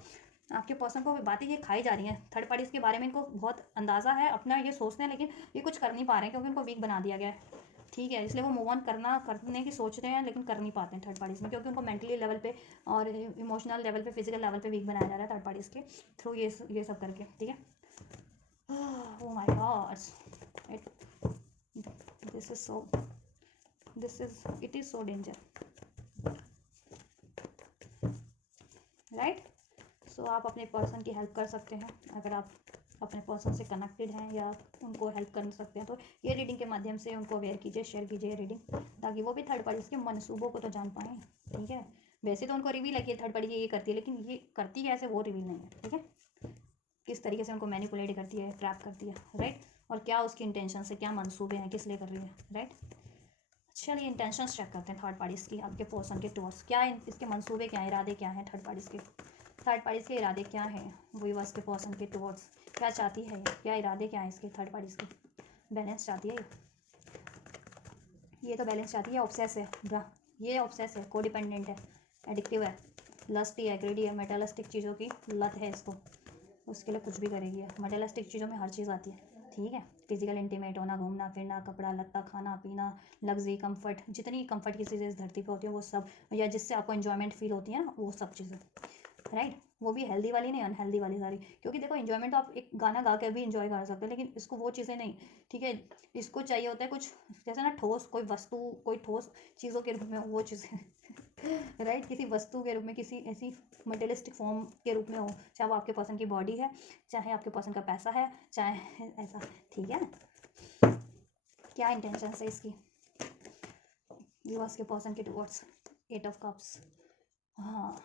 आपके पर्सन को बातें ये खाई जा रही हैं, थर्ड पार्टीज के बारे में इनको बहुत अंदाज़ा है, अपना ये सोचते हैं, लेकिन ये कुछ कर नहीं पा रहे हैं क्योंकि उनको वीक बना दिया गया है। ठीक है, इसलिए वो मूव ऑन करने की सोच रहे हैं लेकिन कर नहीं पाते हैं थर्ड पार्टीज में, क्योंकि उनको मेंटली लेवल पे और इमोशनल लेवल पे, फिजिकल लेवल पे वीक बनाया जा रहा है थर्ड पार्टीज के थ्रू, ये सब करके। ठीक है। Oh my God, this it is so danger, right. So आप अपने पर्सन की हेल्प कर सकते हैं अगर आप अपने पर्सन से कनेक्टेड हैं या उनको हेल्प कर सकते हैं, तो ये रीडिंग के माध्यम से उनको अवेयर कीजिए, शेयर कीजिए रीडिंग, ताकि वो भी थर्ड पार्टीज के मनसूबों को तो जान पाएँ। ठीक है। वैसे तो उनको रिवील है कि थर्ड पार्टी ये करती है, लेकिन ये करती है ऐसे वो रिवील नहीं है। ठीक है। किस तरीके से उनको मैनिपुलेट करती है, ट्रैप करती है, राइट, और क्या उसकी इंटेंशन है, क्या मनसूबे हैं, किस लिए कर रही है, राइट। चलिए इंटेंशंस चेक करते हैं थर्ड पार्टीज की आपके पर्सन के टूवर्ड्स, क्या इसके मनसूबे क्या हैं, इरादे क्या हैं थर्ड पार्टीज के, थर्ड पार्टीज के इरादे क्या हैं व्यूअर्स के पर्सन के टूवर्ड्स, क्या चाहती है, क्या इरादे क्या हैं इसके थर्ड पार्टीज के। बैलेंस चाहती है ये तो बैलेंस चाहती है, ऑब्सेस है, ये ऑब्सेस है, कोडिपेंडेंट है, एडिक्टिव है, लस्टी है, ग्रीडी है, मेटलिस्टिक चीज़ों की लत है इसको, उसके लिए कुछ भी करेगी है। मेटलिस्टिक चीज़ों में हर चीज़ आती है। ठीक है। फिजिकल इंटीमेट होना, घूमना फिरना, कपड़ा लत्ता, खाना पीना, लग्जरी, कंफर्ट, जितनी कंफर्ट की चीज़ें इस धरती पे होती है वो सब, या जिससे आपको एंजॉयमेंट फील होती है ना, वो सब चीज़ें, राइट। वो भी हेल्दी वाली नहीं, अनहेल्दी वाली सारी, क्योंकि देखो एंजॉयमेंट तो आप एक गाना गा के भी इंजॉय कर सकते हो, लेकिन इसको वो चीज़ें नहीं। ठीक है। इसको चाहिए होता है कुछ जैसे ना ठोस, कोई वस्तु, कोई ठोस चीज़ों के रूप में वो चीज़ें राइट, किसी वस्तु के रूप में, किसी ऐसी मटेरियलिस्टिक फॉर्म के रूप में हो, चाहे वो आपके पर्सन की बॉडी है, चाहे आपके पर्सन का पैसा है, चाहे ऐसा। ठीक है ना। क्या इंटेंशन है इसकी व्यूअर्स के पर्सन के टुवर्ड्स, 8 ऑफ कप्स। हाँ,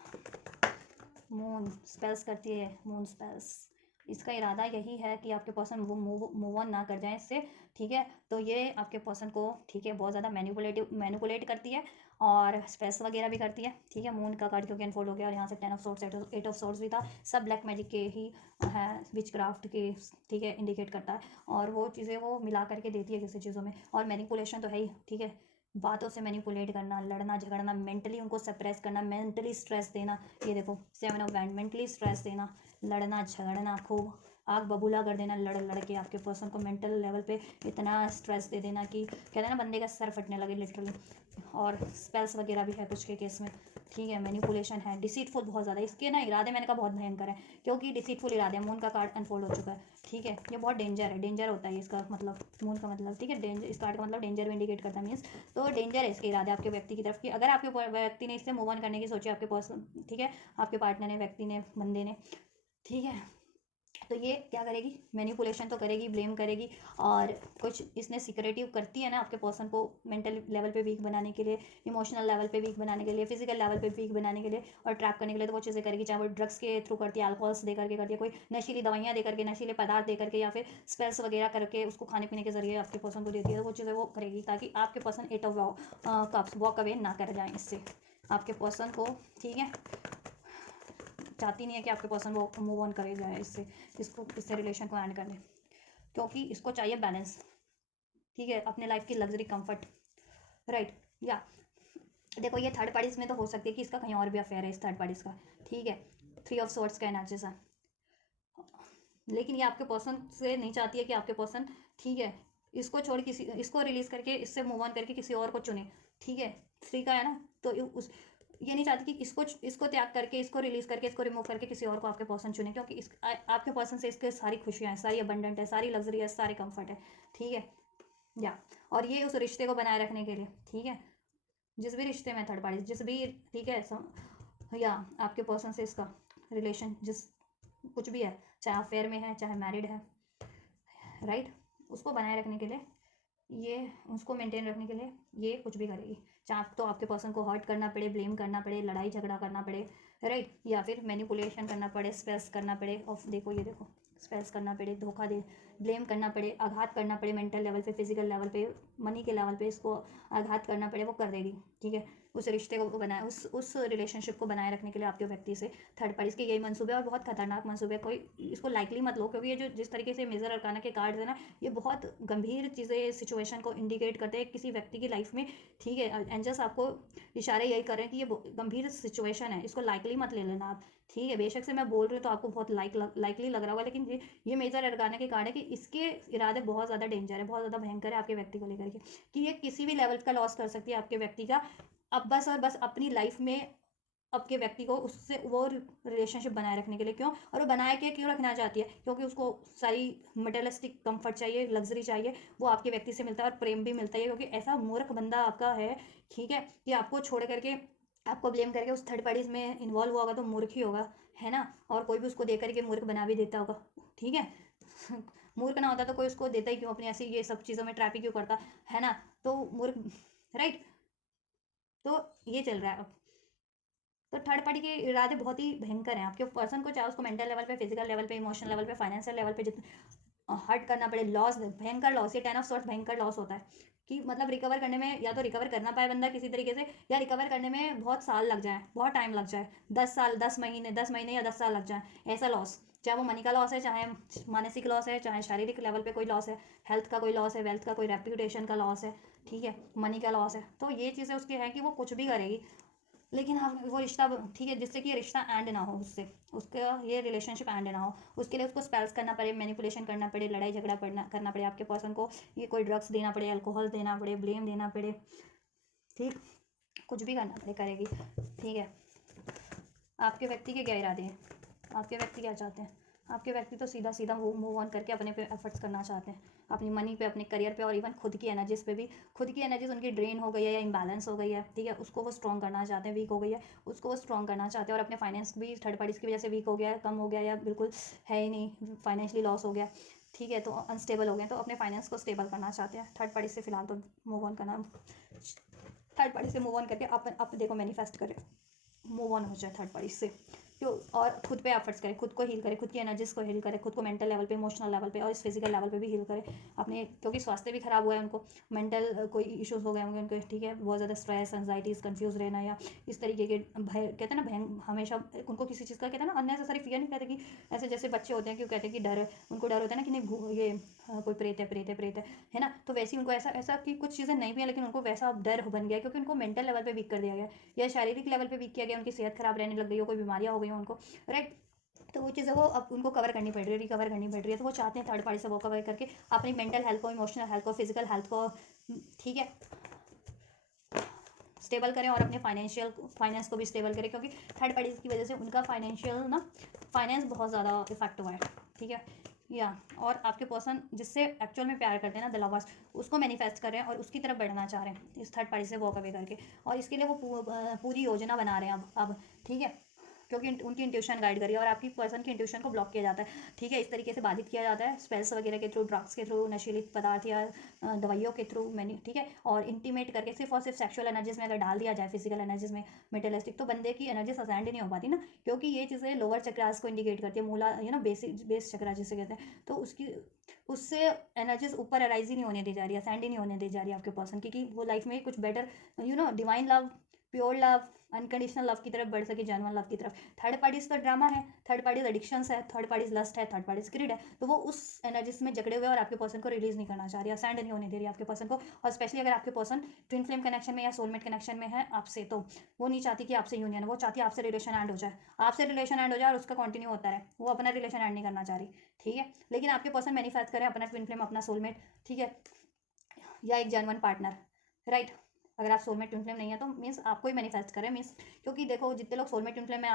मून स्पेल्स करती है, मून स्पेल्स, इसका इरादा यही है कि आपके पर्सन वो मूव ऑन ना कर जाए इससे। ठीक है। तो ये आपके पर्सन को, ठीक है, बहुत ज़्यादा मैनिपुलेट करती है और स्पेल्स वगैरह भी करती है। ठीक है। मून का कार्ड क्योंकि अनफोल्ड हो गया और यहाँ से 10 ऑफ सोर्ड्स, 8 ऑफ सोर्ड्स भी था, सब ब्लैक मैजिक के ही है, विच क्राफ्ट के, ठीक है, इंडिकेट करता है, और वो चीज़ें वो मिला करके देती है किसी चीज़ों में, और मैनिपुलेशन तो है ही। ठीक है। बातों से मैनिपुलेट करना, लड़ना झगड़ना, मेंटली उनको सप्रेस करना, मेंटली स्ट्रेस देना। ये देखो 7 ऑफ वैंड, मेंटली स्ट्रेस देना, लड़ना झगड़ना, खूब आग बबूला कर देना, लड़ लड़ के आपके पर्सन को मेंटल लेवल पे इतना स्ट्रेस दे देना कि कहते हैं ना बंदे का सर फटने लगे लिटरली। और स्पेल्स वगैरह भी है कुछ के केस में। ठीक है। मैनिपुलेशन है, डिसीटफुल बहुत ज़्यादा इसके ना इरादे, मैंने कहा बहुत भयंकर है, क्योंकि डिसीटफुल इरादे, मून का कार्ड अनफोल्ड हो चुका है। ठीक है। ये बहुत डेंजर है, डेंजर होता है इसका मतलब, मून का मतलब। ठीक है। डेंजर, इस कार्ड का मतलब डेंजर भी इंडिकेट करता है, मीन्स तो डेंजर है इसके इरादे आपके व्यक्ति की तरफ की, अगर आपके व्यक्ति ने इससे मूव ऑन करने की सोची, आपके पर्सन, ठीक है, आपके पार्टनर ने, व्यक्ति ने, बंदे ने। ठीक है। तो ये क्या करेगी, मैनिपुलेशन तो करेगी, ब्लेम करेगी, और कुछ इसने सिक्रेटिव करती है ना आपके पर्सन को मेंटल लेवल पे वीक बनाने के लिए, इमोशनल लेवल पे वीक बनाने के लिए, फिजिकल लेवल पे वीक बनाने के लिए और ट्रैप करने के लिए, तो वो चीज़ें करेगी, चाहे वो ड्रग्स के थ्रू करती है, अल्कोहल्स दे करके करती है, कोई नशीली दवाइयाँ दे करके, नशीले पदार्थ दे करके, या फिर स्पेल्स वगैरह करके उसको खाने पीने के जरिए आपके पर्सन को देती है, तो वो चीज़ें वो करेगी ताकि आपके person 8 of cups walk away ना कर जाए इससे आपके पर्सन को। ठीक है। चाहती नहीं है कि आपके पर्सन वो मूव ऑन करे जाए इससे, इससे रिलेशन को एंड करने, क्योंकि इसको चाहिए बैलेंस। ठीक है। अपने लाइफ की लग्जरी कंफर्ट, राइट। या देखो ये थर्ड पार्टीज में तो हो सकती है कि इसका कहीं और भी अफेयर है इस थर्ड पार्टीज का। ठीक है। 3 ऑफ सोर्ड्स का एनर्जीज है, लेकिन ये आपके पर्सन से नहीं चाहती है कि आपके पर्सन, ठीक है, इसको छोड़ किसी, इसको रिलीज करके, इससे मूव ऑन करके किसी और को चुने। ठीक है। 3 का है ना, तो उस ये नहीं चाहती कि इसको त्याग करके, इसको रिलीज करके, इसको रिमूव करके किसी और को आपके पर्सन चुने, क्योंकि आपके पर्सन से इसके सारी खुशियाँ हैं, सारी अबंडेंट है, सारी लग्जरी है, सारी कंफर्ट है। ठीक है। या और ये उस रिश्ते को बनाए रखने के लिए, ठीक है, जिस भी रिश्ते में थर्ड पार्टी, जिस भी, ठीक है, या आपके पर्सन से इसका रिलेशन जिस कुछ भी है, चाहे अफेयर में है, चाहे मैरिड है, राइट, उसको बनाए रखने के लिए, ये उसको मेंटेन रखने के लिए ये कुछ भी करेगी, चाहे तो आपके पर्सन को हर्ट करना पड़े, ब्लेम करना पड़े, लड़ाई झगड़ा करना पड़े, राइट, या फिर मैनिपुलेशन करना पड़े, स्ट्रेस करना पड़े। और देखो ये देखो स्पेल्स करना पड़े, धोखा दे, ब्लेम करना पड़े, आघात करना पड़े, मेंटल लेवल पे, फिजिकल लेवल पे, मनी के लेवल पे इसको आघात करना पड़े, वो कर देगी। ठीक है, उस रिश्ते को बनाए, उस रिलेशनशिप को बनाए रखने के लिए आपके व्यक्ति से थर्ड पार्टीज के यही मंसूबे, और बहुत खतरनाक मंसूबे। कोई इसको लाइकली मत लो, क्योंकि ये जो जिस तरीके से मेजर अरकाना के कार्ड्स है ना, ये बहुत गंभीर चीज़ें सिचुएशन को इंडिकेट करते हैं किसी व्यक्ति की लाइफ में। ठीक है, एंजल्स आपको इशारे यही कर रहे हैं कि ये गंभीर सिचुएशन है, इसको लाइकली मत ले लेना आप। ठीक है, बेशक से मैं बोल रही हूँ तो आपको बहुत लाइकली लग रहा होगा, लेकिन ये मेजर अरकाना के कार्ड है कि इसके इरादे बहुत ज़्यादा डेंजर है, बहुत ज़्यादा भयंकर है आपके व्यक्ति को लेकर के, कि ये किसी भी लेवल का लॉस कर सकती है आपके व्यक्ति का। अब बस और बस अपनी लाइफ में आपके व्यक्ति को उससे वो रिलेशनशिप बनाए रखने के लिए। क्यों, और वो बनाए के क्यों रखना चाहती है, क्योंकि उसको सारी मटेरियलिस्टिक कंफर्ट चाहिए, लग्जरी चाहिए, वो आपके व्यक्ति से मिलता है, और प्रेम भी मिलता है, क्योंकि ऐसा मूर्ख बंदा आपका है। ठीक है, कि आपको छोड़ करके, आपको ब्लेम करके उस थर्ड पार्टीज में इन्वॉल्व हुआ होगा, तो मूर्ख ही होगा, है ना। और कोई भी उसको दे करके मूर्ख बना भी देता होगा। ठीक है मूर्ख ना होता तो कोई उसको देता ही क्यों, अपनी ऐसी ये सब चीज़ों में ट्रैप ही क्यों करता, है ना। तो मूर्ख, राइट। तो ये चल रहा है अब। तो थर्ड पार्टी के इरादे बहुत ही भयंकर हैं आपके पर्सन को, चाहे उसको मेंटल लेवल पे, फिजिकल लेवल पे, इमोशनल लेवल पे, फाइनेंशियल लेवल पे जितना हर्ट करना पड़े, लॉस, भयंकर लॉस, ये 10 ऑफ सॉर्ट्स भयंकर लॉस होता है। कि मतलब रिकवर करने में, या तो रिकवर करना पाए बंदा किसी तरीके से, या रिकवर करने में बहुत साल लग जाए, बहुत टाइम लग जाए, 10 साल, 10 महीने या 10 साल लग जाए, ऐसा लॉस। चाहे वो मनी का लॉस है, चाहे मानसिक लॉस है, चाहे शारीरिक लेवल पे कोई लॉस है, हेल्थ का कोई लॉस है, वेल्थ का कोई रेप्यूटेशन का लॉस है, ठीक है, मनी का लॉस है। तो ये चीज़ें उसकी है कि वो कुछ भी करेगी, लेकिन हाँ वो रिश्ता, ठीक है, जिससे कि ये रिश्ता एंड ना हो, उससे उसका ये रिलेशनशिप एंड ना हो, उसके लिए उसको स्पेल्स करना पड़े, मैनिपुलेशन करना पड़े, लड़ाई झगड़ा करना पड़े आपके पर्सन को, ये कोई ड्रग्स देना पड़े, अल्कोहल देना पड़े, ब्लेम देना पड़े, ठीक, कुछ भी करना पड़े, करेगी। ठीक है, आपके व्यक्ति के क्या इरादे हैं, आपके व्यक्ति क्या चाहते हैं। आपके व्यक्ति तो सीधा सीधा मूव ऑन करके अपने पे एफर्ट्स करना चाहते हैं, अपनी मनी पे, अपने करियर पे, और इवन खुद की एनर्जीज पे भी। खुद की एनर्जीज उनकी ड्रेन हो गई है या इम्बैलेंस हो गई है, ठीक है, उसको वो स्ट्रॉन्ग करना चाहते हैं, वीक हो गई है, उसको वो स्ट्रॉन्ग करना चाहते हैं। और अपने फाइनेंस भी थर्ड पार्टीज की वजह से वीक हो गया है, कम हो गया, या बिल्कुल है ही नहीं, फाइनेंशियली लॉस हो गया, ठीक है, तो अनस्टेबल हो गए, तो अपने फाइनेंस को स्टेबल करना चाहते हैं। थर्ड पार्टी से फिलहाल तो मूव ऑन करना, थर्ड पार्टी से मूव ऑन करके आप देखो मैनिफेस्ट करें, मूव ऑन हो जाए थर्ड पार्टी से, क्यों, और खुद पे एफर्ट्स करें, खुद को हील करें, खुद की एनर्जीज को हील करें, खुद को मेंटल लेवल पे, इमोशनल लेवल पे, और इस फिजिकल लेवल पे भी हील करें अपने, क्योंकि स्वास्थ्य भी खराब हुआ है उनको, मेंटल कोई इश्यूज हो गए होंगे उनके, ठीक है, बहुत ज़्यादा स्ट्रेस, एंजाइटीज, कंफ्यूज रहना, या इस तरीके के भय, कहते हैं ना भय, हमेशा उनको किसी चीज़ का, कहते हैं ना अननेसेसरी फियर, नहीं कहते कि ऐसे जैसे बच्चे होते हैं कि कहते हैं कि डर, उनको डर होता है ना कि नहीं ये कोई प्रेत है, प्रेत है, प्रेत है ना। तो वैसे ही उनको ऐसा ऐसा कि कुछ चीज़ें नहीं भी हैं, लेकिन उनको वैसा अब डर बन गया, क्योंकि उनको मेंटल लेवल पे वीक कर दिया गया, या शारीरिक लेवल पे वीक किया गया, उनकी सेहत खराब रहने लग गई हो, कोई बीमारियां हो गई हो उनको, राइट। तो वो चीज़ें वो अब उनको कवर करनी पड़ रही है, रिकवर करनी पड़ रही है, तो वो चाहते हैं थर्ड पार्टी से वो कवर करके अपनी मेंटल हेल्थ को, इमोशनल हेल्थ को, फिजिकल हेल्थ को, ठीक है, स्टेबल करें, और अपने फाइनेंस को भी स्टेबल करें, क्योंकि थर्ड पार्टीज की वजह से उनका फाइनेंस बहुत ज़्यादा इफेक्ट हुआ है। ठीक है, या और आपके पर्सन जिससे एक्चुअल में प्यार करते हैं ना, द लवर्स, उसको मैनिफेस्ट कर रहे हैं और उसकी तरफ बढ़ना चाह रहे हैं इस थर्ड पार्टी से वॉक अवे करके, और इसके लिए वो पूरी योजना बना रहे हैं अब, ठीक है, क्योंकि उनकी इंट्यूशन गाइड करिए, और आपकी पर्सन की इंट्यूशन को ब्लॉक किया जाता है, ठीक है, इस तरीके से बाधित किया जाता है, स्पेल्स वगैरह के थ्रू, ड्रग्स के थ्रू, नशीली पदार्थ या दवाइयों के थ्रू, मैंने, ठीक है, और इंटीमेट करके सिर्फ और सिर्फ सेक्शुअल एनर्जीज में अगर डाल दिया जाए, फिजिकल एनर्जीज में मेटेलिस्टिक, तो बंदे की एनर्जी असेंड नहीं हो पाती ना, क्योंकि ये चीज़ें लोअर चक्रास को इंडिकेट करती है, मूला बेस चक्रा जिसे कहते हैं, तो उससे एनर्जीज ऊपर अराइज ही नहीं होने दी जा रही है, असेंड ही नहीं होने दी जा रही है आपके पर्सन की, कि वो लाइफ में कुछ better divine love, pure love, unconditional love की तरफ बढ़ सके, जेन्युइन लव की तरफ। थर्ड पार्टीज तो ड्रामा है, थर्ड पार्टीज एडिक्शंस है, थर्ड पार्टीज लस्ट है, थर्ड पार्टीज ग्रिड है, तो वो उस एनर्जीज में जकड़े हुए और आपके पर्सन को रिलीज नहीं करना चाह रही है, असेंड नहीं होने दे रही है आपके पर्सन को। और स्पेशली अगर आपके पर्सन ट्विन फ्लेम कनेक्शन में या सोलमेट कनेक्शन में है आपसे, तो वो नहीं चाहती कि आपसे यूनियन, वो चाहती है आपसे रिलेशन एंड हो जाए, आपसे रिलेशन एंड हो जाए और उसका कंटिन्यू होता रहे, वो अपना रिलेशन एंड नहीं करना चाह रही, ठीक है। लेकिन आपके पर्सन मैनिफेस्ट करें अपना ट्विन फ्लेम, अपना सोलमेट, ठीक है, या एक जेन्युइन पार्टनर, राइट। अगर आप सोलमेट ट्विन फ्लेम नहीं है तो मीन्स आपको ही मैनिफेस्ट करें, मीन्स क्योंकि देखो जितने लोग सोलमेट ट्विन फ्लेम में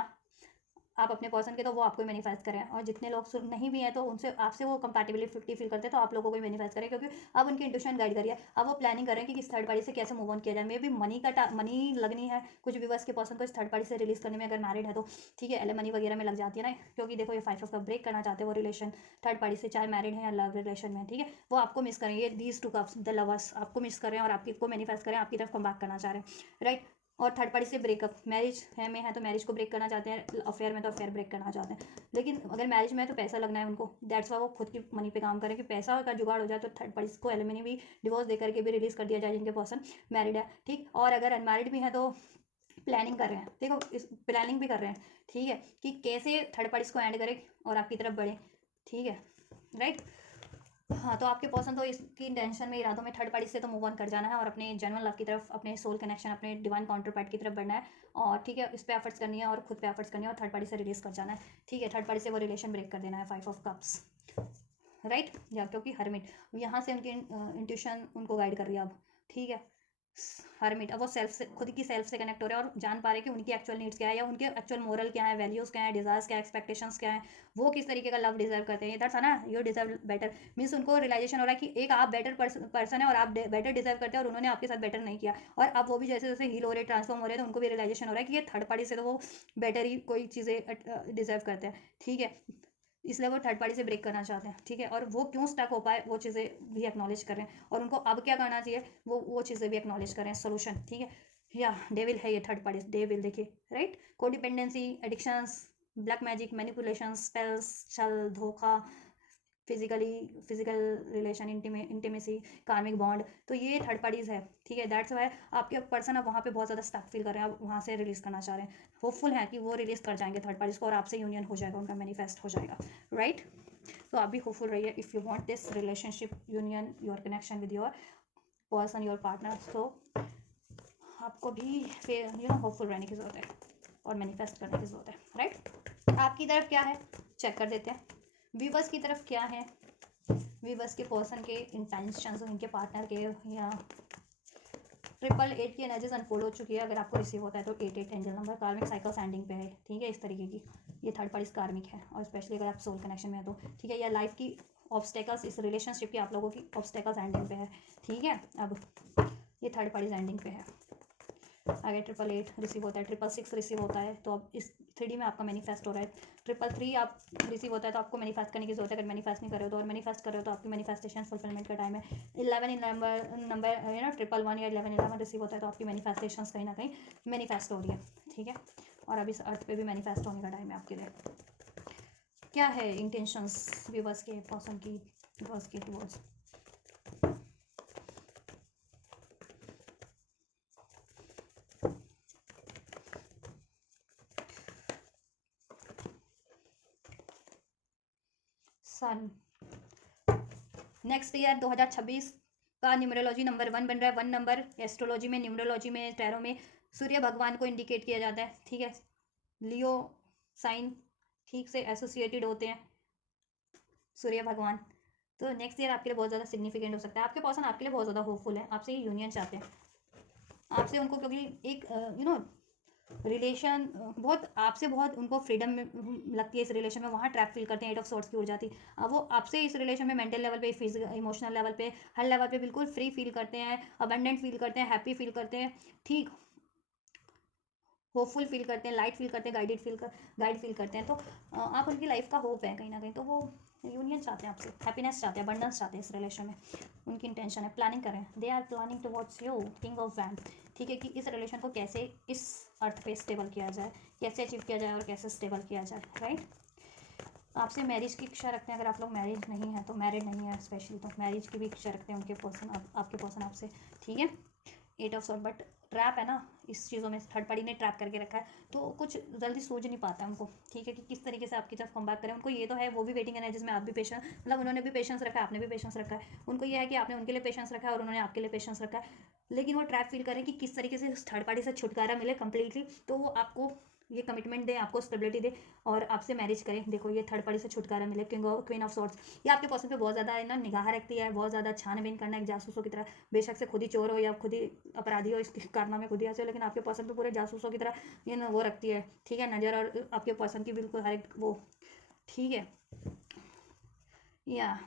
आप अपने पर्सन के, तो वो आपको ही मैनिफेस्ट करें, और जितने लोग नहीं भी हैं तो उनसे आपसे वो कंपैटिबिलिटी फील करते हैं, तो आप लोगों को ही मैनिफेस्ट करें, क्योंकि अब उनकी इंट्यूशन गाइड करिए, अब वो प्लानिंग करें कि किस थर्ड पार्टी से कैसे मूव ऑन किया जाए। मे भी मनी लगनी है कुछ व्यूअर्स के पर्सन को इस थर्ड पार्टी से रिलीज करने में, अगर मैरिड है तो, ठीक है, एलिमनी वगैरह में लग जाती है ना, क्योंकि देखो ये 5 ऑफ कप ब्रेक करना चाहते हैं वो रिलेशन थर्ड पार्टी से, चाहे मैरिड है या लव रिलेशन में, ठीक है, वो आपको मिस करें, ये these two cups the lovers आपको मिस करें और आपको मैनिफेस्ट करें, आपकी तरफ कम बैक करना चाह रहे हैं, राइट। और थर्ड पार्टी से ब्रेकअप, मैरिज है में है तो मैरिज को ब्रेक करना चाहते हैं, अफेयर में तो अफेयर ब्रेक करना चाहते हैं। लेकिन अगर मैरिज में है तो पैसा लगना है उनको, दैट्स वाई वो खुद की मनी पे काम करें कि पैसा का जुगाड़ हो जाए तो थर्ड पार्टी को एलिमनी भी डिवोर्स दे करके भी रिलीज कर दिया जाए जिनके पर्सन मैरिड है, ठीक। और अगर अनमैरिड भी है तो प्लानिंग कर रहे हैं, देखो इस प्लानिंग भी कर रहे हैं, ठीक है, कि कैसे थर्ड पार्टीज को एंड करें और आपकी तरफ बढ़े, ठीक है, राइट। हाँ, तो आपके पर्सन तो इसकी इंटेंशन में, इरादों में थर्ड पार्टी से तो मूव ऑन कर जाना है और अपने जेन्युइन लव की तरफ, अपने सोल कनेक्शन, अपने डिवाइन काउंटर पार्ट की तरफ बढ़ना है। और ठीक है, इस पे एफर्ट्स करनी है और खुद पे एफर्ट्स करनी है और थर्ड पार्टी से रिलीज कर जाना है, ठीक है। थर्ड पार्टी से वो रिलेशन ब्रेक कर देना है, 5 ऑफ कप्स, राइट। या क्योंकि हरमिट यहाँ से उनकी इंट्यूशन उनको गाइड कर रही है अब, ठीक है। हरमिट अब वो सेल्फ से, खुद की सेल्फ से कनेक्ट हो रहे हैं और जान पा रहे हैं कि उनकी एक्चुअल नीड्स क्या है या उनके एक्चुअल मोरल क्या है, वैल्यूज़ क्या है, डिज़ायर्स क्या है, एक्सपेक्टेशंस क्या है, वो किस तरीके का लव डिजर्व करते हैं। इधर था ना, यू डिजर्व बेटर, मीन्स उनको रियलाइजेशन हो रहा है कि एक आप बेटर पर्सन है और आप बेटर डिजर्व करते हैं और उन्होंने आपके साथ बेटर नहीं किया। और अब वो भी जैसे जैसे हील हो रहे, ट्रांसफॉर्म हो रहे हैं, तो उनको भी रियलाइजेशन हो रहा है कि ये थर्ड पार्टी से तो वो बेटर ही कोई चीज़ें डिजर्व करते हैं, ठीक है। इसलिए वो थर्ड पार्टी से ब्रेक करना चाहते हैं, ठीक है। और वो क्यों स्टक हो पाए वो चीज़ें भी एक्नॉलेज कर रहे हैं और उनको अब क्या करना चाहिए वो चीज़ें भी एक्नॉलेज कर रहे हैं, सोल्यूशन, ठीक है। या डेविल है ये थर्ड पार्टी, डेविल देखिए, right. Codependency, addictions, black magic, manipulation, spells, छल, धोखा, फिजिकल रिलेशन, इंटीमेसी, कार्मिक बॉन्ड, तो ये थर्ड पार्टीज है, ठीक है। दैट्स वाई आपके पर्सन अब वहाँ पे बहुत ज़्यादा स्टक फील कर रहे हैं, अब वहाँ से रिलीज करना चाह रहे हैं, होपफुल है कि वो रिलीज कर जाएंगे थर्ड पार्टीज को और आपसे यूनियन हो जाएगा, उनका मैनिफेस्ट हो जाएगा, राइट। तो आप भी होपफुल रहिए if you want this relationship, union, your connection with your person, your partner. तो आपको भी फिर होपफुल रहने की ज़रूरत है और मैनिफेस्ट करने की ज़रूरत है, राइट। आपकी तरफ क्या है चेक कर देते हैं, व्यूवर्स की तरफ क्या है, व्यूवर्स के पर्सन के इंटेंशंस, इनके पार्टनर के, या 888 की एनर्जीज अनफोल्ड हो चुकी है। अगर आपको रिसीव होता है तो 88 एंजल नंबर कार्मिक साइकिल एंडिंग पे है, ठीक है, इस तरीके की ये थर्ड पार्टी कार्मिक है और स्पेशली अगर आप सोल कनेक्शन में है तो, ठीक है। या लाइफ की ऑब्स्टेकल्स, इस रिलेशनशिप की आप लोगों की ऑब्स्टेकल्स एंडिंग पे है, ठीक है। अब ये थर्ड पार्टी एंडिंग पे है। अगर 888 रिसीव होता है, 666 रिसीव होता है तो अब इस 3D में आपका मैनिफेस्ट हो रहा है। 333 आप रिसीव होता है तो आपको मैनिफेस्ट करने की जरूरत है, अगर मैनिफेस्ट नहीं कर रहे हो तो, और मैनिफेस्ट कर रहे हो तो आपकी मैनिफेस्टेशन फुलफिलमेंट का टाइम है। 11 नंबर 111 या 1111 रिसीव होता है तो आपकी मैनिफेस्टेशन कहीं ना कहीं मैनिफेस्ट हो रही है, ठीक है। और अब इस अर्थ पे भी मैनिफेस्ट होने का टाइम है आपके लिए। क्या है इंटेंशंस व्यूवर्स के पर्सन की, व्यूवर्स के टुवर्ड्स, सन। नेक्स्ट ईयर 2026 का न्यूमरोलॉजी नंबर 1 बन रहा है। 1 नंबर एस्ट्रोलॉजी में, न्यूमरोलॉजी में, टैरो में सूर्य भगवान को इंडिकेट किया जाता है, ठीक है। लियो साइन ठीक से एसोसिएटेड होते हैं सूर्य भगवान। तो नेक्स्ट ईयर आपके लिए बहुत ज़्यादा सिग्निफिकेंट हो सकता है। आपके पर्सन आपके लिए बहुत ज़्यादा होपफुल है, आपसे ये यूनियन चाहते हैं, आपसे उनको, क्योंकि एक रिलेशन बहुत आपसे, बहुत उनको फ्रीडम लगती है इस रिलेशन में, वहाँ ट्रैप फील करते हैं, 8 ऑफ सॉर्ट्स की ऊर्जा थी। अब वो आपसे इस रिलेशन में मेंटल लेवल पे, फिजिकल, इमोशनल लेवल पे, हर लेवल पे बिल्कुल फ्री फील करते हैं, अबंडेंट फील करते हैं, हैप्पी फील करते हैं, ठीक, होपफुल फील करते हैं, लाइट फील करते हैं, गाइड फील करते हैं। तो आप उनकी लाइफ का होप है कहीं ना कहीं, तो वो यूनियन चाहते हैं आपसे, हैप्पीनेस चाहते हैं, अबंडेंस चाहते हैं इस रिलेशन में, उनकी इंटेंशन है, प्लानिंग करें, they are planning towards you, king of वैन, ठीक है, कि इस रिलेशन को कैसे इस अर्थ पे स्टेबल किया जाए, कैसे अचीव किया जाए और कैसे स्टेबल किया जाए, राइट। आपसे मैरिज की इच्छा रखते हैं, अगर आप लोग मैरिज नहीं है तो, मैरिड नहीं है स्पेशली, तो मैरिज की भी इच्छा रखते हैं उनके पर्सन, आपके पर्सन आपसे, ठीक है। 8 ऑफ सॉर्ट, बट ट्रैप है ना इस चीज़ों में, थर्ड पार्टी ने ट्रैप करके रखा है, तो कुछ जल्दी सोच नहीं पाता है उनको, ठीक है, कि किस तरीके से आपकी तरफ कम बैक करें। उनको ये तो है, वो भी वेटिंग एनर्जीज में, आप भी पेशेंस, मतलब उन्होंने भी पेशेंस रखा है, आपने भी पेशेंस रखा है, उनको ये है कि आपने उनके लिए पेशेंस रखा है और उन्होंने आपके लिए पेशेंस रखा है, लेकिन वो ट्रैप फील करें कि किस तरीके से थर्ड पार्टी से छुटकारा मिले कम्प्लीटली, तो वो आपको ये कमिटमेंट दे, आपको स्टेबिलिटी दे और आपसे मैरिज करें। देखो ये थर्ड पार्टी से छुटकारा मिले, क्वीन ऑफ सॉर्ट्स, ये आपके पर्सन पे बहुत ज़्यादा है ना निगाह रखती है, बहुत ज़्यादा छानबीन करना, एक जासूसों की तरह, बेशक से खुद ही चोर हो या खुद ही अपराधी हो, इसके कारनामे खुद ही ऐसे हो, लेकिन आपके पर्सन पे पूरे जासूसों की तरह ये ना वो रखती है, ठीक है, नज़र, और आपके पर्सन की बिल्कुल हर एक वो, ठीक है। या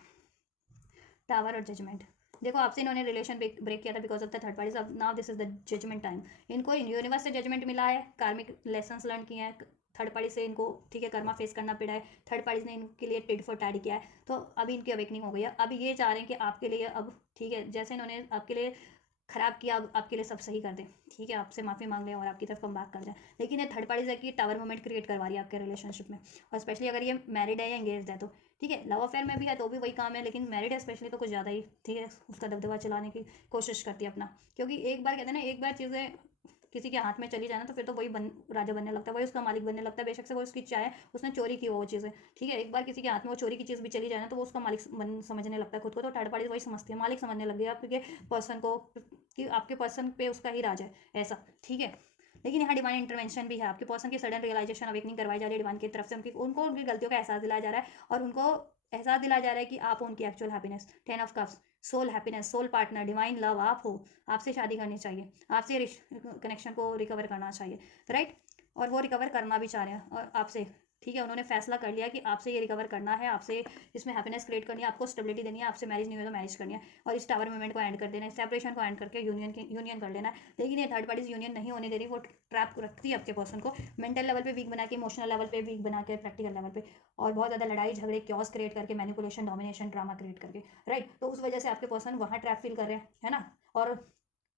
टावर और जजमेंट, देखो आपसे इन्होंने रिलेशन ब्रेक किया था because of the third parties, अब now this is the judgment time, इनको यूनिवर्स से जजमेंट मिला है, कार्मिक लेसन्स लर्न किए हैं, थर्ड पार्टी से इनको, ठीक है, कर्मा फेस करना पड़ा है, थर्ड पार्टी ने इनके लिए टिड फॉर टैड किया है, तो अभी इनकी अवेकनिंग हो गई है। अभी ये चाह रहे हैं कि आपके लिए अब, ठीक है, जैसे इन्होंने आपके लिए ख़राब किया, अब आपके लिए सब सही कर दे, ठीक है, आपसे माफ़ी मांग ले और आपकी तरफ कम बैक कर जाए। लेकिन ये थर्ड पार्टी है कि टावर मोमेंट क्रिएट करवा रही है आपके रिलेशनशिप में, और स्पेशली अगर ये मैरिड है या एंगेज्ड है तो ठीक है। लव अफेयर में भी है तो भी वही काम है, लेकिन मैरिड है स्पेशली तो कुछ ज़्यादा ही, ठीक है, उसका दबदबा चलाने की कोशिश करती है अपना। क्योंकि एक बार कहते हैं ना, एक बार चीज़ें किसी के हाथ में चली जाए ना तो फिर तो वही राजा बनने लगता है, वही उसका मालिक बनने लगता है। बेशक से वो उसकी चाहे उसने चोरी की वो चीज़ें, ठीक है, एक बार किसी के हाथ में वो चोरी की चीज़ भी चली जाए ना तो वो उसका मालिक समझने लगता है खुद को। तो थर्ड पार्टी वही समझती है, मालिक समझने लग गया आपके पर्सन को, कि आपके पर्सन पे उसका ही राज है, ऐसा, ठीक है। लेकिन यहाँ डिवाइन इंटरवेंशन भी है, आपके पर्सन की सडन रियलाइजेशन अवेकनिंग करवाई जा रही है डिवाइन की तरफ से, उनकी गलतियों का एहसास दिलाया जा रहा है, और उनको एहसास दिलाया जा रहा है कि आप उनकी actual happiness, 10 of cups, soul happiness, soul partner, divine love आप हो, आपसे शादी करनी चाहिए, आपसे कनेक्शन को रिकवर करना चाहिए, राइट। और वो रिकवर करना भी चाह रहे हैं और आपसे, ठीक है, उन्होंने फैसला कर लिया कि आपसे ये रिकवर करना है, आपसे इसमें हैप्पीनेस क्रिएट करनी है, आपको स्टेबिलिटी देनी है, आपसे मैरिज नहीं हुई तो मैरिज करनी है, और इस टावर मूवमेंट को एंड कर देना है, सेपरेशन को एंड करके यूनियन कर लेना है। लेकिन ये थर्ड पार्टीज यूनियन नहीं होने दे रही, वो ट्रैप रखती है आपके पर्सन को मेंटल लेवल पे वीक बना के, इमोशनल लेवल पे वीक बना के, प्रैक्टिकल लेवल पे, और बहुत ज़्यादा लड़ाई झगड़े क्योस क्रिएट करके, मैनिपुलेशन, डोमिनेशन, ड्रामा क्रिएट करके, राइट। तो उस वजह से आपके पर्सन वहाँ ट्रैप फील कर रहे हैं, है ना, और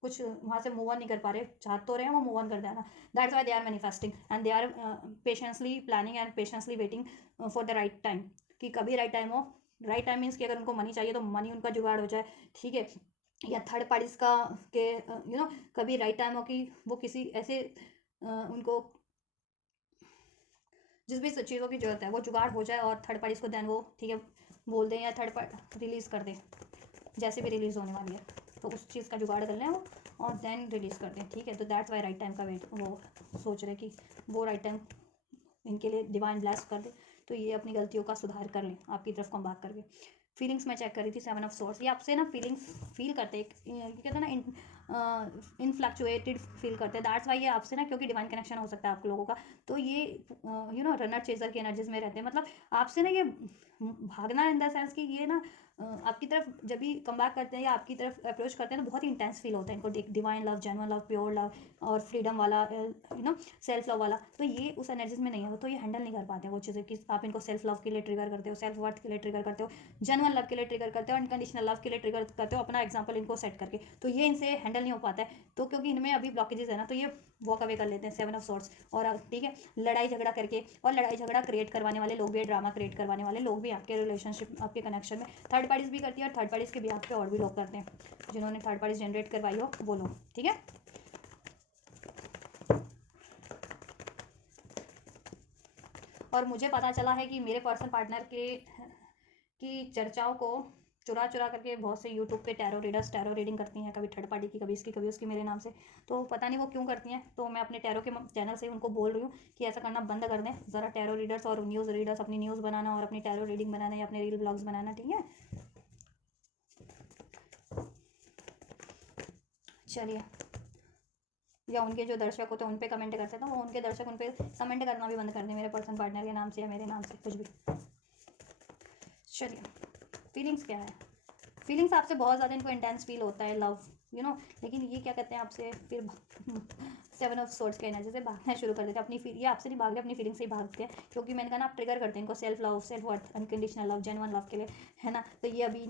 कुछ वहाँ से मूव ऑन नहीं कर पा रहे, चाह तो रहे हैं वो मूव ऑन कर देना। That's why they are manifesting and they are patiently planning and patiently waiting for the right time, कि कभी राइट टाइम हो। राइट टाइम मीन्स कि अगर उनको मनी चाहिए तो मनी उनका जुगाड़ हो जाए, ठीक है, या थर्ड पार्टीज का के कभी राइट टाइम हो कि वो किसी ऐसे उनको जिस भी चीज़ों की जरूरत है वो जुगाड़ हो जाए, और थर्ड पार्टीज को देन वो, ठीक है, बोल दें या थर्ड पार्टी रिलीज़ कर दें, जैसे भी रिलीज़ होने वाली है तो उस चीज़ का जुगाड़ कर लें वो, और देन रिलीज़ कर दें, ठीक है। तो दैट्स वाई राइट टाइम का वेट वो सोच रहे कि वो राइट टाइम इनके लिए डिवाइन ब्लेस कर दे, तो ये अपनी गलतियों का सुधार कर लें आपकी तरफ कम बैक करके। फीलिंग्स मैं चेक कर रही थी, 7 ऑफ सोर्स, ये आपसे ना फीलिंग्स फील करते हैं, कहते हैं ना इनफ्लक्चुएटेड फील करते हैं। दैट्स वाई ये आपसे ना, क्योंकि डिवाइन कनेक्शन हो सकता है आप लोगों का, तो ये रनर चेजर की एनर्जीज में रहते हैं। मतलब आपसे ना ये भागना इन द सेंस कि ये ना आपकी तरफ जब भी कम बैक करते हैं या आपकी तरफ अप्रोच करते हैं तो बहुत ही इंटेंस फील होता है इनको, divine love, genuine love, pure love, और फ्रीडम वाला, सेल्फ लव वाला। तो ये उस एनर्जीज में नहीं है, तो ये हैंडल नहीं कर पाते हैं वो चीज़ें कि आप इनको सेल्फ लव के लिए ट्रिगर करते हो, सेल्फ वर्थ के लिए ट्रिगर करते हो, जेन्युइन लव के लिए ट्रिगर करते हो, अनकंडीशनल लव के लिए ट्रिगर करते हो, अपना एग्जाम्पल इनको सेट करके। तो ये इनसे हैंडल नहीं हो पाता है, तो क्योंकि इनमें अभी ब्लॉकेजेस है ना, तो ये वॉक अवे कर लेते हैं 7 ऑफ सॉर्ट्स। और ठीक है, लड़ाई झगड़ा करके, और लड़ाई झगड़ा क्रिएट करवाने वाले लोग भी, ड्रामा क्रिएट करवाने वाले लोग भी आपके रिलेशनशिप, आपके कनेक्शन में थर्ड पार्टीज भी करती है, और थर्ड पार्टीज के बिहाफ पे और भी लोग करते हैं, जिन्होंने थर्ड पार्टीज जनरेट करवाई हो वो लोग, ठीक है। और मुझे पता चला है कि मेरे पर्सनल पार्टनर की चर्चाओं को चुरा चुरा करके बहुत से यूट्यूब पे टैरो रीडर्स टैरो रीडिंग करती हैं, कभी थर्ड पार्टी की, कभी इसकी, कभी उसकी, मेरे नाम से। तो पता नहीं वो क्यों करती हैं, तो मैं अपने टैरो के चैनल से उनको बोल रही हूँ कि ऐसा करना बंद कर दें ज़रा। टैरो रीडर्स और न्यूज़ रीडर्स अपनी न्यूज़ बनाना और अपनी टैरो रीडिंग बनाना या अपने रील ब्लॉग्स बनाना, ठीक है। चलिए, या उनके जो दर्शक होते हैं उन पे कमेंट करते हैं तो वो उनके दर्शक उन पे कमेंट करना भी बंद कर दें, मेरे पर्सन पार्टनर के नाम से या मेरे नाम से, कुछ भी। चलिए, फीलिंग्स क्या है? फीलिंग्स आपसे बहुत ज़्यादा इनको इंटेंस फील होता है, लव, लेकिन ये क्या कहते हैं आपसे फिर 7 ऑफ सोर्ट्स के एनर्जी से भागना शुरू कर देते हैं। ये आपसे नहीं भाग रहे, अपनी फीलिंग से ही भागते हैं, क्योंकि मैंने कहा ना आप ट्रिगर करते हैं इनको self love, self worth, unconditional love, genuine love के लिए, है ना। तो ये अभी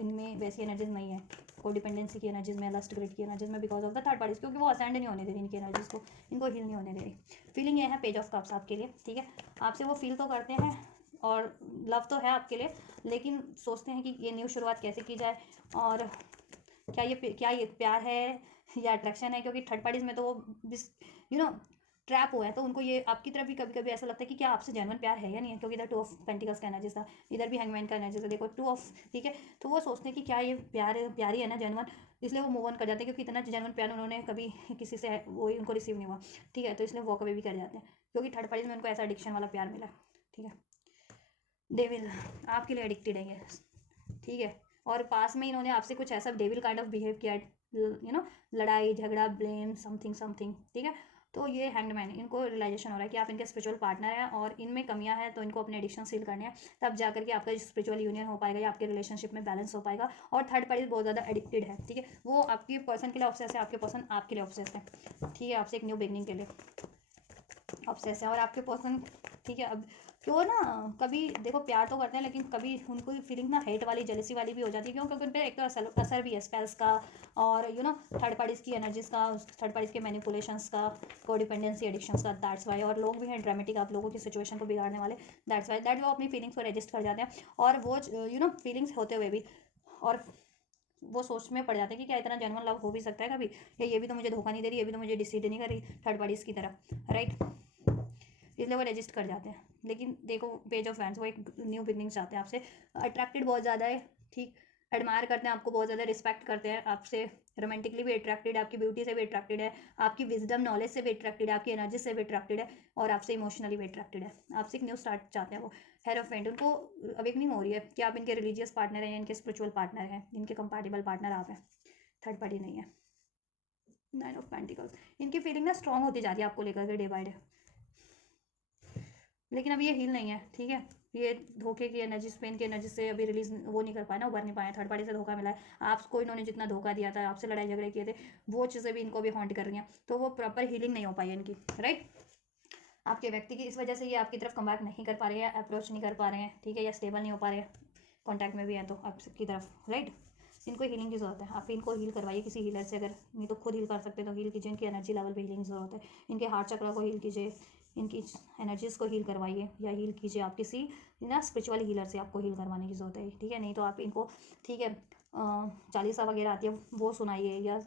इनमें वैसी एनर्जीज नहीं है, को डिपेंडेंसी की एनर्जीज में, लस्ट ग्रिड की एनर्जीज में, because of the third parties, क्योंकि वो असेंड नहीं होने दे रही इनकी एनर्जीज को, इनको हील नहीं होने दे रही। फीलिंग ये है पेज ऑफ कप्स आपके लिए, ठीक है। आपसे वो फील तो करते हैं और लव तो है आपके लिए, लेकिन सोचते हैं कि ये न्यू शुरुआत कैसे की जाए, और क्या ये प्यार है या अट्रैक्शन है, क्योंकि थर्ड पार्टीज में तो वो ट्रैप हुआ है, तो उनको ये आपकी तरफ भी कभी कभी ऐसा लगता है कि क्या आपसे जेन्युइन प्यार है या नहीं है, क्योंकि इधर 2 ऑफ पेंटिकल्स का एनर्जी था, इधर भी हैंगमैन का एनर्जी था, देखो 2 ऑफ, ठीक है। तो वो सोचते हैं कि क्या ये प्यारी है ना, जेन्युइन, इसलिए वो मूव ऑन कर जाते हैं, क्योंकि इतना जेन्युइन प्यार उन्होंने कभी किसी से वो उनको रिसीव नहीं हुआ, ठीक है। तो इसलिए वॉक अवे भी कर जाते हैं, क्योंकि थर्ड पार्टीज में उनको ऐसा एडिक्शन वाला प्यार मिला, ठीक है। डेविल आपके लिए एडिक्टेड है ये, ठीक है। और पास में इन्होंने आपसे कुछ ऐसा डेविल काइंड ऑफ बिहेव किया, लड़ाई झगड़ा, ब्लेम, समथिंग समथिंग, ठीक है। तो ये हैंगमैन, इनको रियलाइजेशन हो रहा है कि आप इनके स्पिरिचुअल पार्टनर हैं और इनमें कमियां हैं, तो इनको अपने एडिक्शन सील करने हैं, तब जाकर के आपका स्पिरिचुअल यूनियन हो पाएगा या आपके रिलेशनशिप में बैलेंस हो पाएगा। और थर्ड पार्टी बहुत ज़्यादा एडिक्टेड है, ठीक है। वो आपके पर्सन के लिए ऑब्सेस है, आपके पर्सन आपके लिए ऑब्सेस है, ठीक है, आपसे एक न्यू बिगनिंग के लिए ऑब्सेस है। और आपके पर्सन, ठीक है, अब क्यों ना, कभी देखो प्यार तो करते हैं लेकिन कभी उनको फीलिंग ना हेट वाली जेलसी वाली भी हो जाती है। क्यों? क्योंकि उन पर एक तो असर भी है स्पेल्स का, और थर्ड पार्टीज़ की एनर्जीज का, थर्ड पार्टीज़ के मैनिपुलेशंस का, को डिपेंडेंसी एडिक्शंस का। That's why. और लोग भी हैं ड्रामेटिक, आप लोगों की सिचुएशन को बिगाड़ने वाले। दैट्स वाई दैट वो अपनी फीलिंग्स को रजिस्ट कर जाते हैं, और वो फीलिंग्स होते हुए भी, और वो सोच में पड़ जाते हैं कि क्या इतना जेन्युइन लव हो भी सकता है कभी, या ये भी तो मुझे धोखा नहीं दे रही, ये भी तो मुझे डिसीड नहीं कर रही थर्ड पार्टीज़ की तरह, राइट। इसलिए वो रजिस्ट कर जाते हैं। लेकिन देखो पेज ऑफ वैंड्स, वो एक न्यू बिगनिंग चाहते हैं आपसे, अट्रैक्टेड बहुत ज़्यादा है, ठीक, एडमायर करते हैं आपको बहुत ज़्यादा, रिस्पेक्ट करते हैं आपसे, रोमांटिकली भी अट्रैक्टेड है, आपकी ब्यूटी से भी अट्रैक्टेड है, आपकी विजडम नॉलेज से भी अट्रैक्टेड है, आपकी एनर्जी से भी अट्रैक्टेड है, और आपसे इमोशनली भी अट्रैक्टेड है। आपसे एक न्यू स्टार्ट चाहते हैं वो। हेरोफेंट, उनको अवेकनिंग हो रही है कि आप इनके रिलीजियस पार्टनर हैं, इनके स्पिरिचुअल पार्टनर हैं, इनके कंपैटिबल पार्टनर आप हैं, थर्ड पार्टी नहीं है। 9 ऑफ पेंटिकल्स, इनकी फीलिंग ना स्ट्रॉन्ग होती जा रही है आपको लेकर के डे बाय डे, लेकिन अभी ये हील नहीं है, ठीक है। ये धोखे की एनर्जी, स्पेन की एनर्जी से अभी रिलीज वो नहीं कर पाए ना, उभर नहीं पाए। थर्ड पार्टी से धोखा मिला है आपको, इन्होंने जितना धोखा दिया था, आपसे लड़ाई झगड़े किए थे, वो चीज़ें भी इनको भी हॉन्ट कर रही हैं, तो वो प्रॉपर हीलिंग नहीं हो पाई है इनकी, राइट। आपके व्यक्ति की इस वजह से ये आपकी तरफ कम बैक नहीं कर पा रहे हैं, अप्रोच नहीं कर पा रहे हैं, ठीक है, या स्टेबल नहीं हो पा रहे हैं, कॉन्टैक्ट में भी है तो आपकी तरफ, राइट। इनको हीलिंग की जरूरत है, आप इनको हील करवाइए किसी हीलर से, अगर नहीं तो खुद हील कर सकते तो हील कीजिए। इनकी एनर्जी लेवल पे हीलिंग जरूरत है, इनके हार्ट चक्र को हील कीजिए, इनकी एनर्जीज को हील करवाइए, या हील कीजिए आप किसी ना स्पिरिचुअल हीलर से, आपको हील करवाने की जरूरत है, ठीक है। नहीं तो आप इनको, ठीक है, चालीसा वगैरह आती है वो सुनाइए, या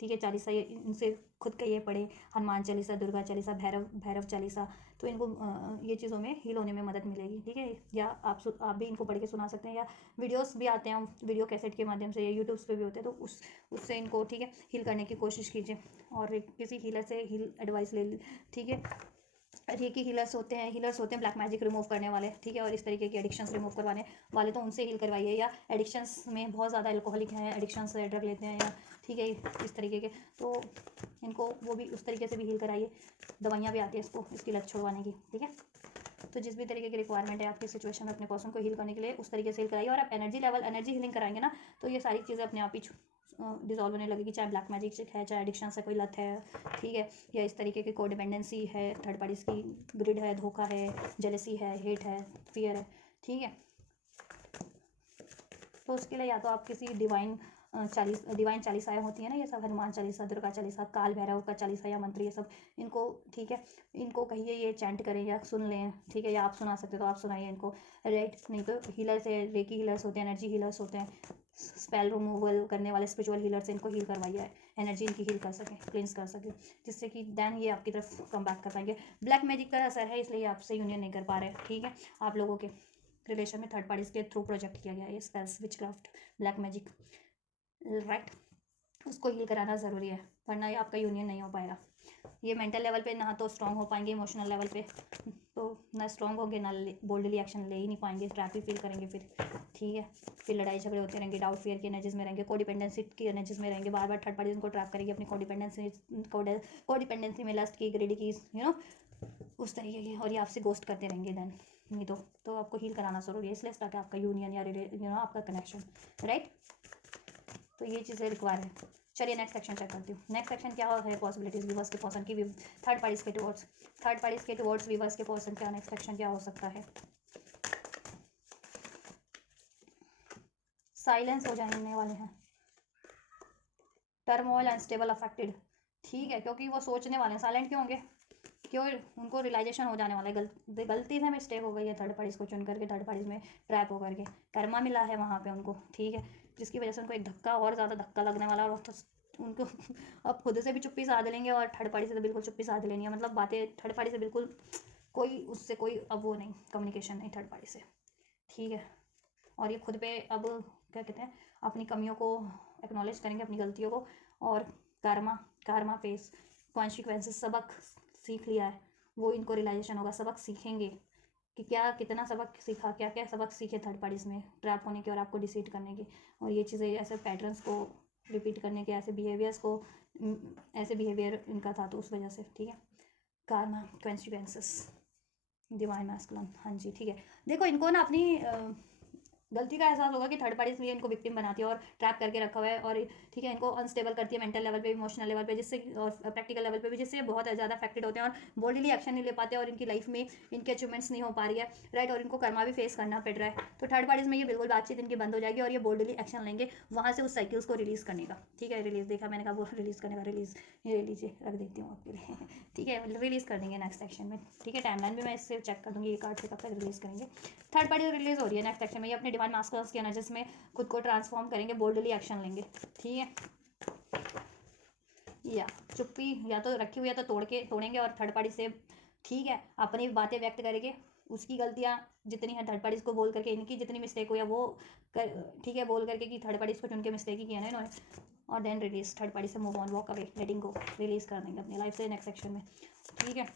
ठीक है चालीसा इनसे खुद का ये पढ़े, हनुमान चालीसा, दुर्गा चालीसा, भैरव चालीसा, तो इनको ये चीज़ों में हील होने में मदद मिलेगी, ठीक है। या आप भी इनको पढ़ के सुना सकते हैं, या वीडियोस भी आते हैं वीडियो कैसेट के माध्यम से, या यूट्यूब्स पे भी होते हैं, तो उससे इनको, ठीक है, हील करने की कोशिश कीजिए, और किसी हीलर से हील एडवाइस ले, ठीक है। रेकी हीलर्स होते हैं, ब्लैक मैजिक रिमूव करने वाले, ठीक है, और इस तरीके के एडिक्शंस रिमूव करवाने वाले, तो उनसे हील करवाइए। या एडिक्शंस में बहुत ज़्यादा एल्कोहलिक हैं, एडिक्शंस है, ड्रग लेते हैं, या ठीक है इस तरीके के, तो इनको वो भी उस तरीके से भी हील कराइए। दवाइयाँ भी आती है इसको, इसकी लत छुड़वाने की, ठीक है। तो जिस भी तरीके की रिक्वायरमेंट है आपकी सिचुएशन में अपने पर्सन को हील करने के लिए, उस तरीके से हील कराइए। और आप एनर्जी हीलिंग कराएंगे ना, तो ये सारी चीज़ें अपने आप ही डिजॉल्व होने लगेगी, चाहे ब्लैक मैजिक है, चाहे एडिक्शन से कोई लत है, ठीक है, या इस तरीके की कोडिपेंडेंसी है, थर्ड पार्टीज की ग्रिड है, धोखा है, जेलसी है, हेट है, फियर है, ठीक है। तो उसके लिए या तो आप किसी डिवाइन चालीसाएँ होती है ना, ये सब हनुमान चालीसा, दुर्गा चालीसा, काल भैरव का चालीसा या मंत्र, ये सब इनको, ठीक है, इनको कहिए ये चैंट करें या सुन लें, ठीक है, या आप सुना सकते तो आप सुनाइए इनको, राइट। नहीं तो हीलर्स है, रेकी हीलर्स होते हैं, एनर्जी हीलर्स होते हैं, स्पेल रिमूवल करने वाले स्पिरिचुअल हीलर से इनको हील करवाइए, एनर्जी इनकी हील कर सकें, क्लींस कर सकें, जिससे कि देन ये आपकी तरफ कम बैक कर पाएंगे। ब्लैक मैजिक का असर है, इसलिए आपसे यूनियन नहीं कर पा रहे, ठीक है। आप लोगों के रिलेशन में थर्ड पार्टीज के थ्रू प्रोजेक्ट किया गया है spells, witchcraft, black magic, right. उसको हील कराना ज़रूरी है, वरना ये आपका यूनियन नहीं हो पाएगा। ये मेंटल लेवल पे ना तो स्ट्रांग हो पाएंगे, इमोशनल लेवल पे तो ना स्ट्रांग होंगे, ना बोल्डली एक्शन ले ही नहीं पाएंगे, ट्रैप ही फील करेंगे फिर, ठीक है। फिर लड़ाई झगड़े होते रहेंगे, डाउट फियर की एनर्जीज में रहेंगे, कोडिपेंडेंसी की एनर्जीज में रहेंगे, बार बार थर्ड पार्टी उनको ट्रैप करेगी अपनी कोडिपेंडेंसी में, लस्ट की, ग्रेडी की, उस तरीके की, और ये आपसे गोस्ट करते रहेंगे देन। नहीं तो आपको हील कराना ज़रूरी है, इसलिए ताकि आपका यूनियन या आपका कनेक्शन, राइट। तो ये चीज़ें रिक्वायर है। चलिए नेक्स्ट सेक्शन चेक करती हूँ। नेक्स्ट सेक्शन क्या है, पॉसिबिलिटीज व्यूअर्स के पर्सन की, थर्ड पार्टीज के टुवर्ड्स व्यूअर्स के पर्सन क्या, नेक्स्ट सेक्शन क्या हो सकता है। साइलेंस हो जाने वाले हैं, टर्मोइल, अनस्टेबल, अफेक्टेड, ठीक है, क्योंकि वो सोचने वाले हैं। साइलेंट क्यों होंगे? क्यों? उनको रियलाइजेशन हो जाने वाला है, गलती से मिस्टेक हो गई है थर्ड पार्टीज को चुन करके, थर्ड पार्टीज में ट्रैप होकर के, कर्मा मिला है वहाँ पे उनको, ठीक है, जिसकी वजह से उनको एक धक्का, और ज़्यादा धक्का लगने वाला, और तो उनको अब खुद से भी चुप्पी साध लेंगे, और थर्ड पार्टी से तो बिल्कुल चुप्पी साध लेनी है, मतलब बातें थर्ड पार्टी से बिल्कुल कोई, उससे कोई अब वो नहीं, कम्युनिकेशन नहीं थर्ड पार्टी से, ठीक है। और ये खुद पे अब क्या कहते हैं, अपनी कमियों को एक्नॉलेज करेंगे, अपनी गलतियों को, और कार्मा फेस, कॉन्सिक्वेंसेस, सबक सीख लिया है, वो इनको रियलाइजेशन होगा, सबक सीखेंगे कि क्या कितना सबक सीखा, क्या क्या सबक सीखे थर्ड पार्टीज में ट्रैप होने के और आपको डिसीड करने के, और ये चीज़ें ऐसे पैटर्न्स को रिपीट करने के, ऐसे बिहेवियर्स को, ऐसे बिहेवियर इनका था तो उस वजह से, ठीक है। कार्मा, कॉन्सिक्वेंसेस, डिवाइन मैस्कुलिन, हाँ जी, ठीक है। देखो इनको ना अपनी गलती का एहसास होगा कि थर्ड पार्टीज भी इनको विक्टिम बनाती है और ट्रैप करके रखा हुआ है, और ठीक है इनको अनस्टेबल करती है मेंटल लेवल पे, इमोशनल लेवल पे, जिससे और प्रैक्टिकल लेवल पे भी, जिससे बहुत ज़्यादा अफेक्टेड होते हैं और बोल्डली एक्शन नहीं ले पाते और इनकी लाइफ में इनके अचीवमेंट्स नहीं हो पा रही है, राइट, और इनको कर्मा भी फेस करना पड़ रहा है। तो थर्ड पार्टीज में ये बिल्कुल बातचीत इनकी बंद हो जाएगी और ये बोल्डली एक्शन लेंगे वहाँ से उस साइकिल्स को रिलीज़ करने का, ठीक है। रिलीज देखा मैंने कहा वो रिलीज़ करने का, रिलीज ये लीजिए रख देती हूँ आपके लिए ठीक है, रिलीज़ कर देंगे नेक्स्ट सेक्शन में, ठीक है। टाइमलाइन भी मैं इससे चेक कर दूँगी ये कार्ड से कब तक रिलीज़ करेंगे। थर्ड पार्टी रिलीज हो रही है नेक्स्ट सेक्शन में, ये अपने डिवाइन मास्टर्स के एनर्जीज में खुद को ट्रांसफॉर्म करेंगे, बोल्डली एक्शन लेंगे, ठीक है। या चुप्पी या तो रखी हुई है तो तोड़ेंगे और थर्ड पार्टी से, ठीक है, अपनी बातें व्यक्त करेंगे, उसकी गलतियाँ जितनी हैं थर्ड पार्टीज को बोल करके, इनकी जितनी मिस्टेक हुई है वो ठीक है बोल करके कि थर्ड पार्टीज को चुन के मिस्टेक ही किया ना इन्होंने, और देन रिलीज, थर्ड पार्टी से move on, walk away, letting go, release कर देंगे अपनी लाइफ से नेक्स्ट सेक्शन में, ठीक है।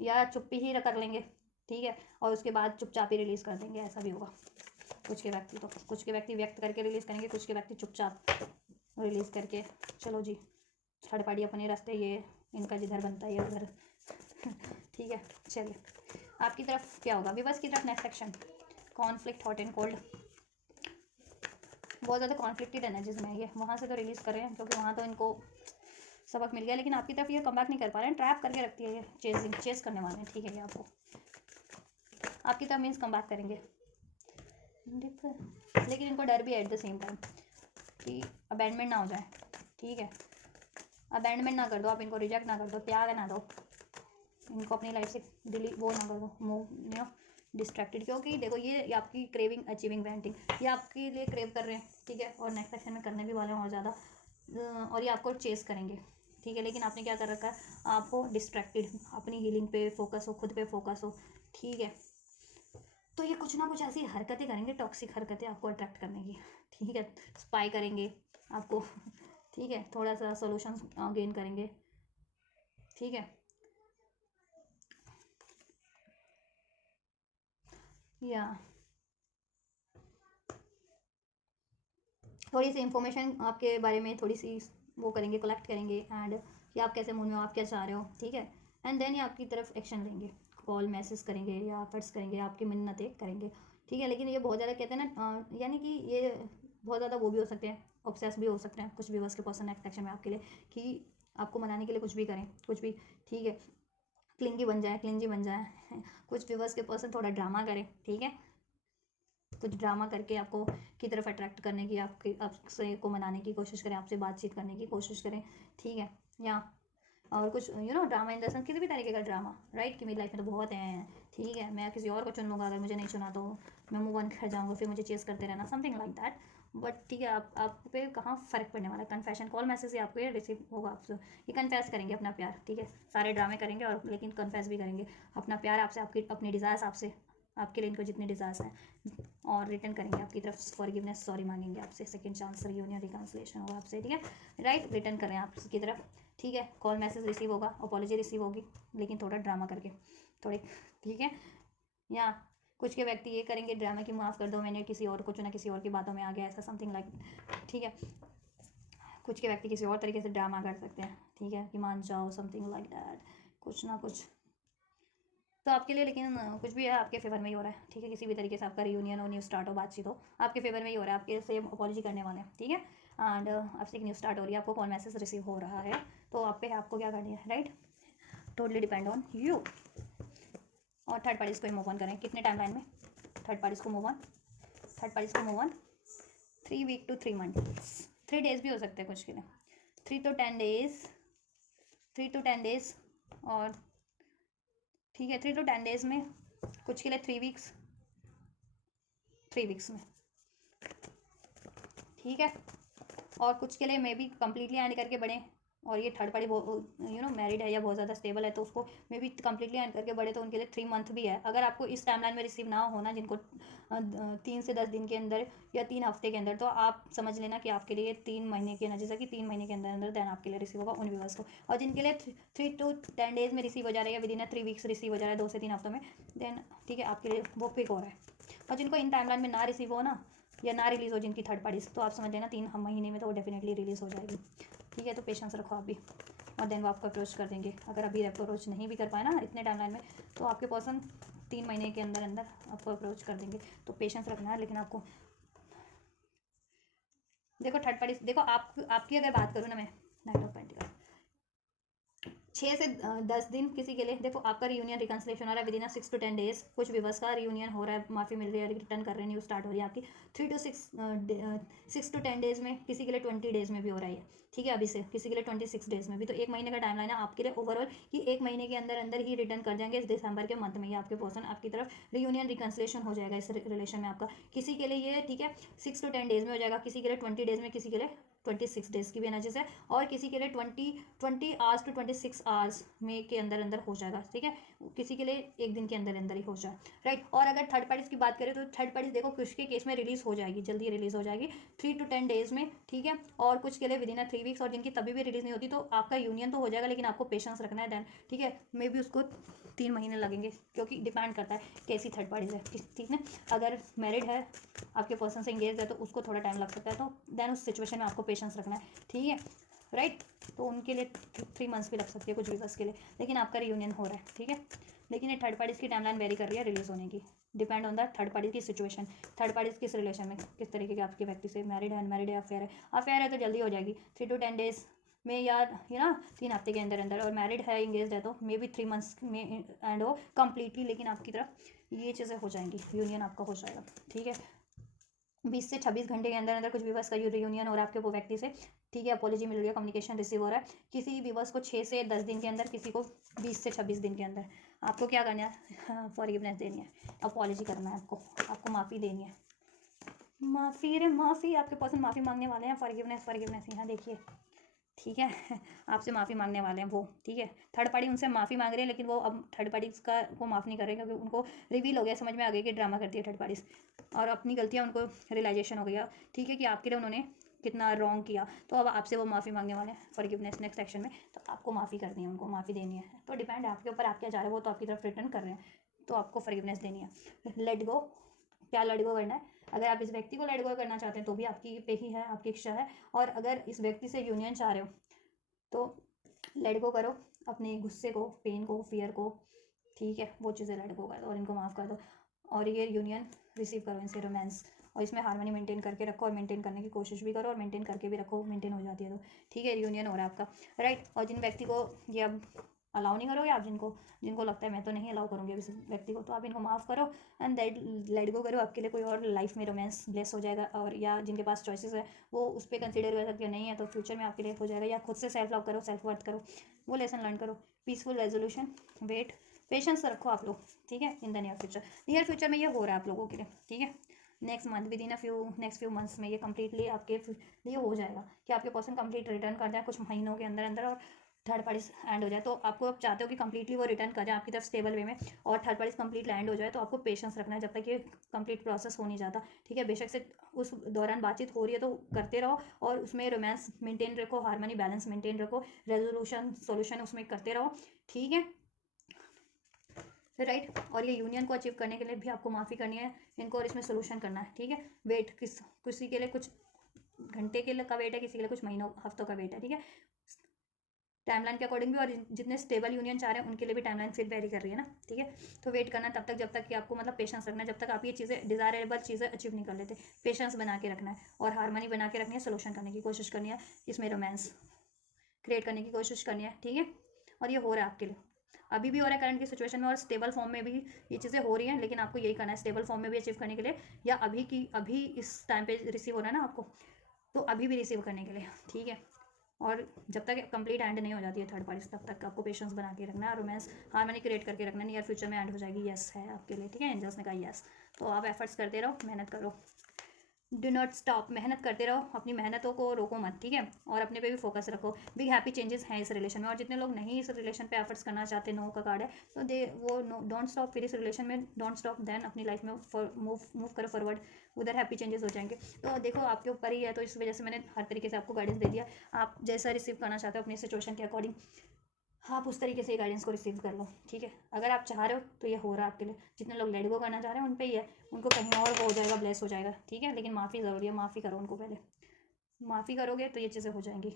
या चुप्पी ही कर लेंगे, ठीक है, और उसके बाद चुपचाप ही रिलीज़ कर देंगे, ऐसा भी होगा। कुछ के व्यक्ति व्यक्त करके रिलीज़ करेंगे, कुछ के व्यक्ति चुपचाप रिलीज़ करके चलो जी थर्ड पार्टी अपने रास्ते, ये इनका जिधर बनता है उधर ठीक है। चलिए आपकी तरफ क्या होगा, विवर्स की तरफ next section, conflict, hot and cold, बहुत ज़्यादा कॉन्फ्लिक्टेड एनर्जीज में है ये, वहाँ से तो रिलीज़ करें क्योंकि वहाँ तो इनको सबक मिल गया, लेकिन आपकी तरफ ये कम बैक नहीं कर पा रहे हैं, ट्रैप करके रखती है ये, चेस करने वाले हैं, ठीक है। ये आपको आपकी तरफ मीन्स कम बैक करेंगे, लेकिन इनको डर भी है एट द सेम टाइम कि अबैंडमेंट ना हो जाए, ठीक है। अबैंडमेंट ना कर दो आप, इनको रिजेक्ट ना कर दो, त्याग ना दो इनको, अपनी लाइफ से वो ना कर दो, मूव डिस्ट्रैक्टेड, क्योंकि देखो ये आपकी क्रेविंग अचीविंग वेंटिंग, ये आपके लिए क्रेव कर रहे हैं, ठीक है, और नेक्स्ट सेक्शन में करने भी वाले हैं और ज़्यादा, और ये आपको चेस करेंगे, ठीक है। लेकिन आपने क्या कर रखा है, आपको डिस्ट्रैक्टेड, अपनी हीलिंग पे फोकस हो, खुद पे फोकस हो, ठीक है। तो ये कुछ ना कुछ ऐसी हरकतें करेंगे, टॉक्सिक हरकतें आपको अट्रैक्ट करने की, ठीक है, स्पाई करेंगे आपको ठीक है, थोड़ा सा सॉल्यूशन गेन करेंगे, ठीक है। या थोड़ी सी इंफॉर्मेशन आपके बारे में थोड़ी सी वो करेंगे, कलेक्ट करेंगे, एंड कि आप कैसे मूड में हो, आप क्या चाह रहे हो, ठीक है। एंड देन ये आपकी तरफ एक्शन लेंगे, कॉल मैसेज करेंगे या एफर्ट्स करेंगे, आपकी मिन्नतें करेंगे, ठीक है। लेकिन ये बहुत ज़्यादा कहते हैं ना, यानी कि ये बहुत ज़्यादा वो भी हो सकते हैं, ऑब्सेस भी हो सकते हैं कुछ व्यूअर्स के पर्सन नेक्स्ट सेक्शन में आपके लिए, कि आपको मनाने के लिए कुछ भी करें, कुछ भी, ठीक है, क्लिंगी बन जाए कुछ व्यूअर्स के पर्सन थोड़ा ड्रामा करें, ठीक है, कुछ ड्रामा करके आपको की तरफ अट्रैक्ट करने की, आपसे को मनाने की कोशिश करें, आपसे बातचीत करने की कोशिश करें, ठीक है। या और कुछ ड्रामा इन द सेंस, किसी भी तरीके का ड्रामा, राइट, कि मेरी लाइफ में तो बहुत हैं, ठीक है, मैं किसी और को चुन लूँगा, अगर मुझे नहीं चुना तो मैं मूव ऑन कर जाऊँगा, फिर मुझे चेस करते रहना, समथिंग लाइक दैट। बट ठीक है, आप पे कहाँ फ़र्क पड़ने वाला है, कन्फेशन कॉल मैसेज से आपको ये रिसीव होगा, आपसे ये कन्फेस करेंगे अपना प्यार, ठीक है, सारे ड्रामे करेंगे और लेकिन कन्फेस भी करेंगे अपना प्यार आपसे, आपकी अपनी डिज़ायर्स आपसे, आपके लिए इनको जितने डिज़ायर्स हैं, और रिटर्न करेंगे आपकी तरफ फॉरगिवनेस, सॉरी मांगेंगे आपसे, सेकंड चांस, रियूनियन, रिकन्सिलेशन होगा आपसे, ठीक है, राइट, रिटर्न करें आपकी तरफ, ठीक है। कॉल मैसेज रिसीव होगा, अपॉलॉजी रिसीव होगी, लेकिन थोड़ा ड्रामा करके, थोड़े, ठीक है। या कुछ के व्यक्ति ये करेंगे ड्रामा की, माफ़ कर दो मैंने किसी और को चुना, किसी और की बातों में आ गया, ऐसा समथिंग लाइक, ठीक है। कुछ के व्यक्ति किसी और तरीके से ड्रामा कर सकते हैं, ठीक है, कि मान जाओ, समथिंग लाइक दैट, कुछ ना कुछ तो आपके लिए, लेकिन कुछ भी है आपके फेवर में ही हो रहा है, ठीक है। किसी भी तरीके से आपका रियूनियन हो, न्यू स्टार्ट हो, बातचीत हो, आपके फेवर में ही हो रहा है, आपके सेम अपॉलॉजी करने वाले हैं, ठीक है। एंड आपसे एक न्यू स्टार्ट हो रही है, आपको कॉल मैसेज रिसीव हो रहा है, तो आप पे आपको क्या करनी है, right, totally depend on you. और थर्ड पार्टीज़ को मूव ऑन करें, कितने टाइम लाइन में थर्ड पार्टीज़ को move on, 3 week to 3 months, 3 days भी हो सकते हैं कुछ के लिए, 3 to 10 डेज़, 3 to 10 डेज़, और ठीक है 3 to 10 डेज़ में, कुछ के लिए 3 वीक्स, 3 वीक्स में, ठीक है। और कुछ के लिए मे बी कम्प्लीटली एंड करके बढ़े, और ये थर्ड पार्टी मैरिड है या बहुत ज़्यादा स्टेबल है, तो उसको मे बी कम्प्लीटली एंड करके बढ़े, तो उनके लिए 3 मंथ भी है। अगर आपको इस टाइमलाइन में रिसीव ना होना, जिनको 3 से 10 दिन के अंदर या 3 हफ्ते के अंदर, तो आप समझ लेना कि आपके लिए 3 महीने के, जैसा कि 3 महीने के अंदर अंदर देन आपके लिए रिसीव होगा उन व्यूअर्स को। और जिनके लिए 3 to 10 डेज़ में रिसीव हो जा रहा है, या विद इन 3 वीक्स रिसीव हो जा रहा है, 2 से 3 हफ्तों में, देन ठीक है आपके लिए वो पिक हो रहा है। और जिनको इन टाइमलाइन में ना रिसीव हो ना, या ना रिलीज़ हो जिनकी थर्ड पार्टीज, तो आप समझ लेना 3 महीने में तो वो डेफिनेटली रिलीज़ हो जाएगी, ठीक है। तो पेशेंस रखो आप भी, और देन वो आपको अप्रोच कर देंगे। अगर अभी अप्रोच नहीं भी कर पाए ना इतने टाइमलाइन में, तो आपके पर्सन 3 महीने के अंदर अंदर आपको अप्रोच कर देंगे। तो पेशेंस रखना है। लेकिन आपको देखो थर्ड पार्टी, देखो आपकी अगर बात करूँ ना मैं, नाइट ऑफ पेंटिकल 6 से 10 दिन किसी के लिए, देखो आपका रियूनियन रिकन्सिलेशन हो रहा है विद इन 6 to 10 डेज। कुछ विवर्स का रियूनियन हो रहा है, माफ़ी मिल रही है, रिटर्न कर रहे हैं, न्यू स्टार्ट हो रही है आपकी 3 to 6 to 10 डेज में, किसी के लिए 20 डेज में भी हो रहा है, ठीक है। अभी से किसी के लिए 26 डेज में भी, तो 1 महीने का टाइम लाइन है आपके लिए ओवरऑल कि 1 महीने के अंदर अंदर ही रिटर्न कर जाएंगे। इस दिसंबर के मंथ में ही आपके पर्सन आपकी तरफ रियूनियन रिकन्सिलेशन हो जाएगा इस रिलेशन में आपका। किसी के लिए ये ठीक है 6 to 10 डेज में हो जाएगा, किसी के लिए 20 डेज में, किसी के लिए 26 डेज की भी एनर्जीज है, और किसी के लिए 20 आवर्स to 26 आवर्स में के अंदर अंदर हो जाएगा, ठीक है। किसी के लिए 1 दिन के अंदर अंदर ही हो जाए, राइट। और अगर थर्ड पार्टीज की बात करें तो थर्ड पार्टीज देखो कुछ के केस में रिलीज हो जाएगी, जल्दी रिलीज हो जाएगी 3 to 10 डेज में, ठीक है। और कुछ के लिए विद इन 3 वीक्स, और जिनकी तभी भी रिलीज नहीं होती, तो आपका यूनियन तो हो जाएगा लेकिन आपको पेशेंस रखना है देन, ठीक है। मे बी उसको 3 महीने लगेंगे, क्योंकि डिपेंड करता है कैसी थर्ड पार्टीज है, ठीक है। अगर मैरिड है, आपके पर्सन से इंगेज है, तो उसको थोड़ा टाइम लग सकता है, तो देन उस सिचुएशन में आपको पेशेंस रखना है, ठीक है, राइट। तो उनके लिए 3 मंथ्स भी लग सकती है कुछ वीवर्स के लिए, लेकिन आपका रियूनियन हो रहा है, ठीक है। लेकिन ये थर्ड पार्टीज की टाइमलाइन वेरी कर रही है रिलीज होने की, depend on the third party की सिचुएशन। थर्ड पार्टीज किस रिलेशन में, किस तरीके के आपके व्यक्ति से, मैरिड है, अनमैरिड है, अफेयर है। अफेयर है तो जल्दी हो जाएगी 3 to 10 डेज में, या 3 हफ्ते के अंदर अंदर। और मैरिड है, इंगेज है, तो मे बी 3 मंथ्स में एंड हो कम्प्लीटली, लेकिन आपकी तरफ ये चीज़ें हो जाएंगी, यूनियन आपका हो जाएगा, ठीक है। 20 से 26 घंटे के अंदर अंदर कुछ व्यूवर्स का रियूनियन हो रहा है आपके वो व्यक्ति से, ठीक है। अपॉलॉजी मिल रही है, कम्युनिकेशन रिसीव हो रहा है। किसी व्यूवर्स को 6 से 10 दिन के अंदर, किसी को 20 से 26 दिन के अंदर। आपको क्या करना है, फॉरगिवनेस देनी है, अपॉलॉजी करना है आपको माफ़ी देनी है। माफ़ी रे माफ़ी, आपके पर्सन माफ़ी मांगने वाले हैं, फॉरगिवनेस फॉरगिवनेस, यहाँ देखिए, ठीक है। आपसे माफ़ी मांगने वाले हैं वो, ठीक है। थर्ड पार्टी उनसे माफ़ी मांग रहे हैं, लेकिन वो अब थर्ड पार्टी का को माफ़ नहीं कर रहे, क्योंकि उनको रिवील हो गया, समझ में आ गया कि ड्रामा करती है थर्ड पार्टीज, और अपनी गलतियाँ उनको रियलाइजेशन हो गया, ठीक है, कि आपके लिए उन्होंने कितना रॉन्ग किया। तो अब आपसे वो माफ़ी मांगने वाले हैं फॉरगिवनेस नेक्स्ट एक्शन में, तो आपको माफ़ी करनी है, उनको माफ़ी देनी है। तो डिपेंड है आपके ऊपर, आप क्या चाह रहे हो, वो तो आपकी तरफ रिटर्न कर रहे हैं, तो आपको फॉरगिवनेस देनी है। लेट गो, क्या लेट गो करना है, अगर आप इस व्यक्ति को लेट गो करना चाहते हैं तो भी आपकी पे ही है, आपकी इच्छा है। और अगर इस व्यक्ति से यूनियन चाह रहे हो तो लेट गो करो अपने गुस्से को, पेन को, फियर को, ठीक है। वो चीज़ें लेट गो कर दो और इनको माफ़ कर दो, और ये यूनियन रिसीव करो इनसे, रोमांस, और इसमें हार्मनी मेंटेन करके रखो, और मेंटेन करने की कोशिश भी करो, और मेंटेन करके भी रखो, मेंटेन हो जाती है तो, ठीक है। यूनियन हो रहा है आपका, राइट। और जिन व्यक्ति को ये अब अलाउ नहीं करोगे, आप जिनको जिनको लगता है मैं तो नहीं अलाउ करूँगी इस व्यक्ति को, तो आप इनको माफ़ करो एंड दैट लेट गो करो। आपके लिए कोई और लाइफ में रोमांस ब्लेस हो जाएगा, और या जिनके पास चॉइसेस है वो उस पर कंसिडर कर सकते हैं, नहीं है तो फ्यूचर में आपके लिए हो जाएगा। या खुद से सेल्फ लव करो, सेल्फ वर्थ करो, वो लेसन लर्न करो। पीसफुल रेजोल्यूशन, वेट, पेशेंस रखो आप लोग, ठीक है। इन द नियर फ्यूचर में ये हो रहा है आप लोगों के लिए, ठीक है। Next month, with in next few months में ये कंप्लीटली आपके लिए हो जाएगा कि आपके पर्सन कंप्लीट रिटर्न कर जाए कुछ महीनों के अंदर अंदर, और थर्ड पार्टी एंड हो जाए। तो आपको आप चाहते हो कि कंप्लीटली वो रिटर्न कर जाए आपकी तरफ स्टेबल वे में, और थर्ड पार्टी कंप्लीट लैंड हो जाए, तो आपको पेशेंस रखना है जब तक ये कंप्लीट प्रोसेस हो नहीं जाता, ठीक है। बेशक से उस दौरान बातचीत हो रही है तो करते रहो, और उसमें रोमांस मेंटेन रखो, हार्मनी बैलेंस मेंटेन रखो, रेजोल्यूशन सोल्यूशन उसमें करते रहो, ठीक है, राइट। और ये यूनियन को अचीव करने के लिए भी आपको माफ़ी करनी है इनको, और इसमें सोल्यूशन करना है, ठीक है। वेट, किसी के लिए कुछ घंटे के लिए का वेट है, किसी के लिए कुछ महीनों हफ्तों का वेट है, ठीक है। टाइमलाइन के अकॉर्डिंग भी, और जितने स्टेबल यूनियन चाह रहे हैं उनके लिए भी टाइमलाइन फिर वेरी कर रही है ना, ठीक है। तो वेट करना तब तक जब तक कि आपको मतलब पेशेंस रखना है, जब तक आप ये चीज़ें डिज़ायरेबल चीज़ें अचीव नहीं कर लेते। पेशेंस बना के रखना है, और हार्मनी बना के रखनी है, सोल्यूशन करने की कोशिश करनी है, इसमें रोमांस क्रिएट करने की कोशिश करनी है, ठीक है। और ये हो रहा है आपके लिए, अभी भी हो रहा है करंट की सिचुएशन में, और स्टेबल फॉर्म में भी ये चीज़ें हो रही हैं, लेकिन आपको यही करना है स्टेबल फॉर्म में भी अचीव करने के लिए, या अभी इस टाइम पे रिसीव हो रहा है ना आपको, तो अभी भी रिसीव करने के लिए, ठीक है। और जब तक कंप्लीट एंड नहीं हो जाती है थर्ड पार्टी, तब तक आपको पेशेंस बना के रखना है, रोमांस हार्मनी क्रिएट करके रखना है। नियर फ्यूचर में एंड हो जाएगी, यस है आपके लिए, ठीक है। एंजल्स ने कहा यस, तो आप एफर्ट्स करते रहो, मेहनत करो, डू नॉट स्टॉप, मेहनत करते रहो, अपनी मेहनतों को रोको मत, ठीक है। और अपने पे भी फोकस रखो। बिग हैप्पी चेंजेस हैं इस रिलेशन में, और जितने लोग नहीं इस रिलेशन पे एफर्ट्स करना चाहते, नो का कार्ड है, तो दे वो नो डोंट स्टॉप, फिर इस रिलेशन में डोंट स्टॉप, देन अपनी लाइफ में मूव करो फॉरवर्ड, उधर हैप्पी चेंजेस हो जाएंगे। तो देखो आपके ऊपर ही है, तो इस वजह से मैंने हर तरीके से आपको गाइडेंस दे दिया। आप जैसा रिसीव करना चाहते हो अपनी सिचुएशन के अकॉर्डिंग, आप उस तरीके से गाइडेंस को रिसीव कर लो, ठीक है। अगर आप चाह रहे हो तो ये हो रहा है आपके लिए। जितने लोग लेट गो करना चाह रहे हैं उन पे ही है, उनको कहीं और वो हो जाएगा, ब्लेस हो जाएगा, ठीक है। लेकिन माफ़ी ज़रूरी है, माफ़ी करो उनको पहले, माफ़ी करोगे तो ये चीज़ें हो जाएंगी,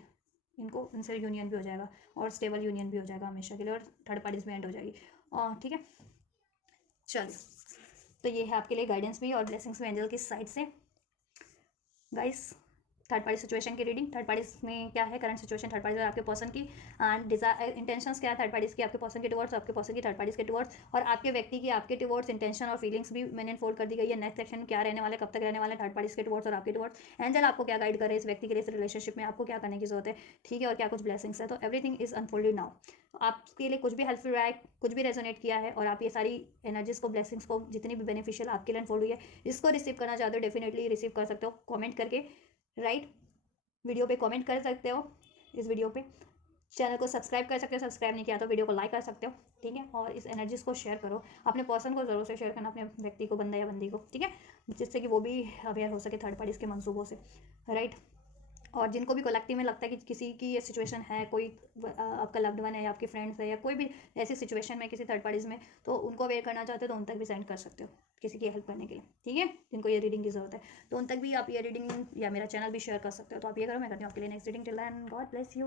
इनको इनसे यूनियन भी हो जाएगा, और स्टेबल यूनियन भी हो जाएगा हमेशा के लिए, और थर्ड पार्टीज में एंड हो जाएगी, और ठीक है। चलिए, तो ये है आपके लिए गाइडेंस भी और ब्लेसिंग्स भी एंजल की साइड से। गाइस, थर्ड पार्टी सिचुएशन की रीडिंग, थर्ड पार्टी में क्या है करंट सिचुएशन थर्ड पार्टी और आपके पर्सन की, एंड डिजायर इंटेंशंस क्या है थर्ड पार्टीज की आपके पर्सन के टुवर्ड्स, आपके पर्सन की थर्ड पार्टीज के टुवर्ड्स, और आपके व्यक्ति की आपके टुवर्ड्स इंटेंशन और फीलिंग्स भी मैंने फोल्ड कर दी गई है। नेक्स्ट सेक्शन क्या रहने वाले, कब तक रहने वाले थर्ड पार्टीज के टुवर्ड्स और आपके टुवर्ड्स, एंजल आपको क्या गाइड कर रहे हैं इस व्यक्ति के लिए, इस रिलेशनशिप में आपको क्या करने की जरूरत है, ठीक है, और क्या कुछ ब्लेसिंग्स है। तो एवरीथिंग इज अनफोल्डेड नाउ। आपके लिए कुछ भी हेल्पफुल रहा है, कुछ भी रेजोनेट किया है, और आप ये सारी एनर्जीज को, ब्लेसिंग्स को, जितनी भी बेनिफिशियल आपके लिए अनफोल्ड हुई है, इसको रिसीव करना चाहते हो डेफिनेटली रिसीव कर सकते हो कमेंट करके, राइट। वीडियो पे कमेंट कर सकते हो इस वीडियो पे, चैनल को सब्सक्राइब कर सकते हो, सब्सक्राइब नहीं किया तो वीडियो को लाइक कर सकते हो, ठीक है, और इस एनर्जीज को शेयर करो अपने पर्सन को, जरूर से शेयर करना अपने व्यक्ति को, बंदा या बंदी को, ठीक है, जिससे कि वो भी अवेयर हो सके थर्ड पार्टीज के मंसूबों से, राइट। और जिनको भी कलेक्टिव में लगता है कि किसी की ये सिचुएशन है, कोई आपका लव्ड वन है या आपके फ्रेंड्स है या कोई भी ऐसी सिचुएशन में किसी थर्ड पार्टीज में, तो उनको अवेयर करना चाहते हो तो उन तक भी सेंड कर सकते हो किसी की हेल्प करने के लिए, ठीक है, जिनको ये रीडिंग की जरूरत है, तो उन तक भी आप ये रीडिंग या मेरा चैनल भी शेयर कर सकते हो। तो आप ये करो, मैं करती हूँ आपके लिए next reading. Till then God bless you.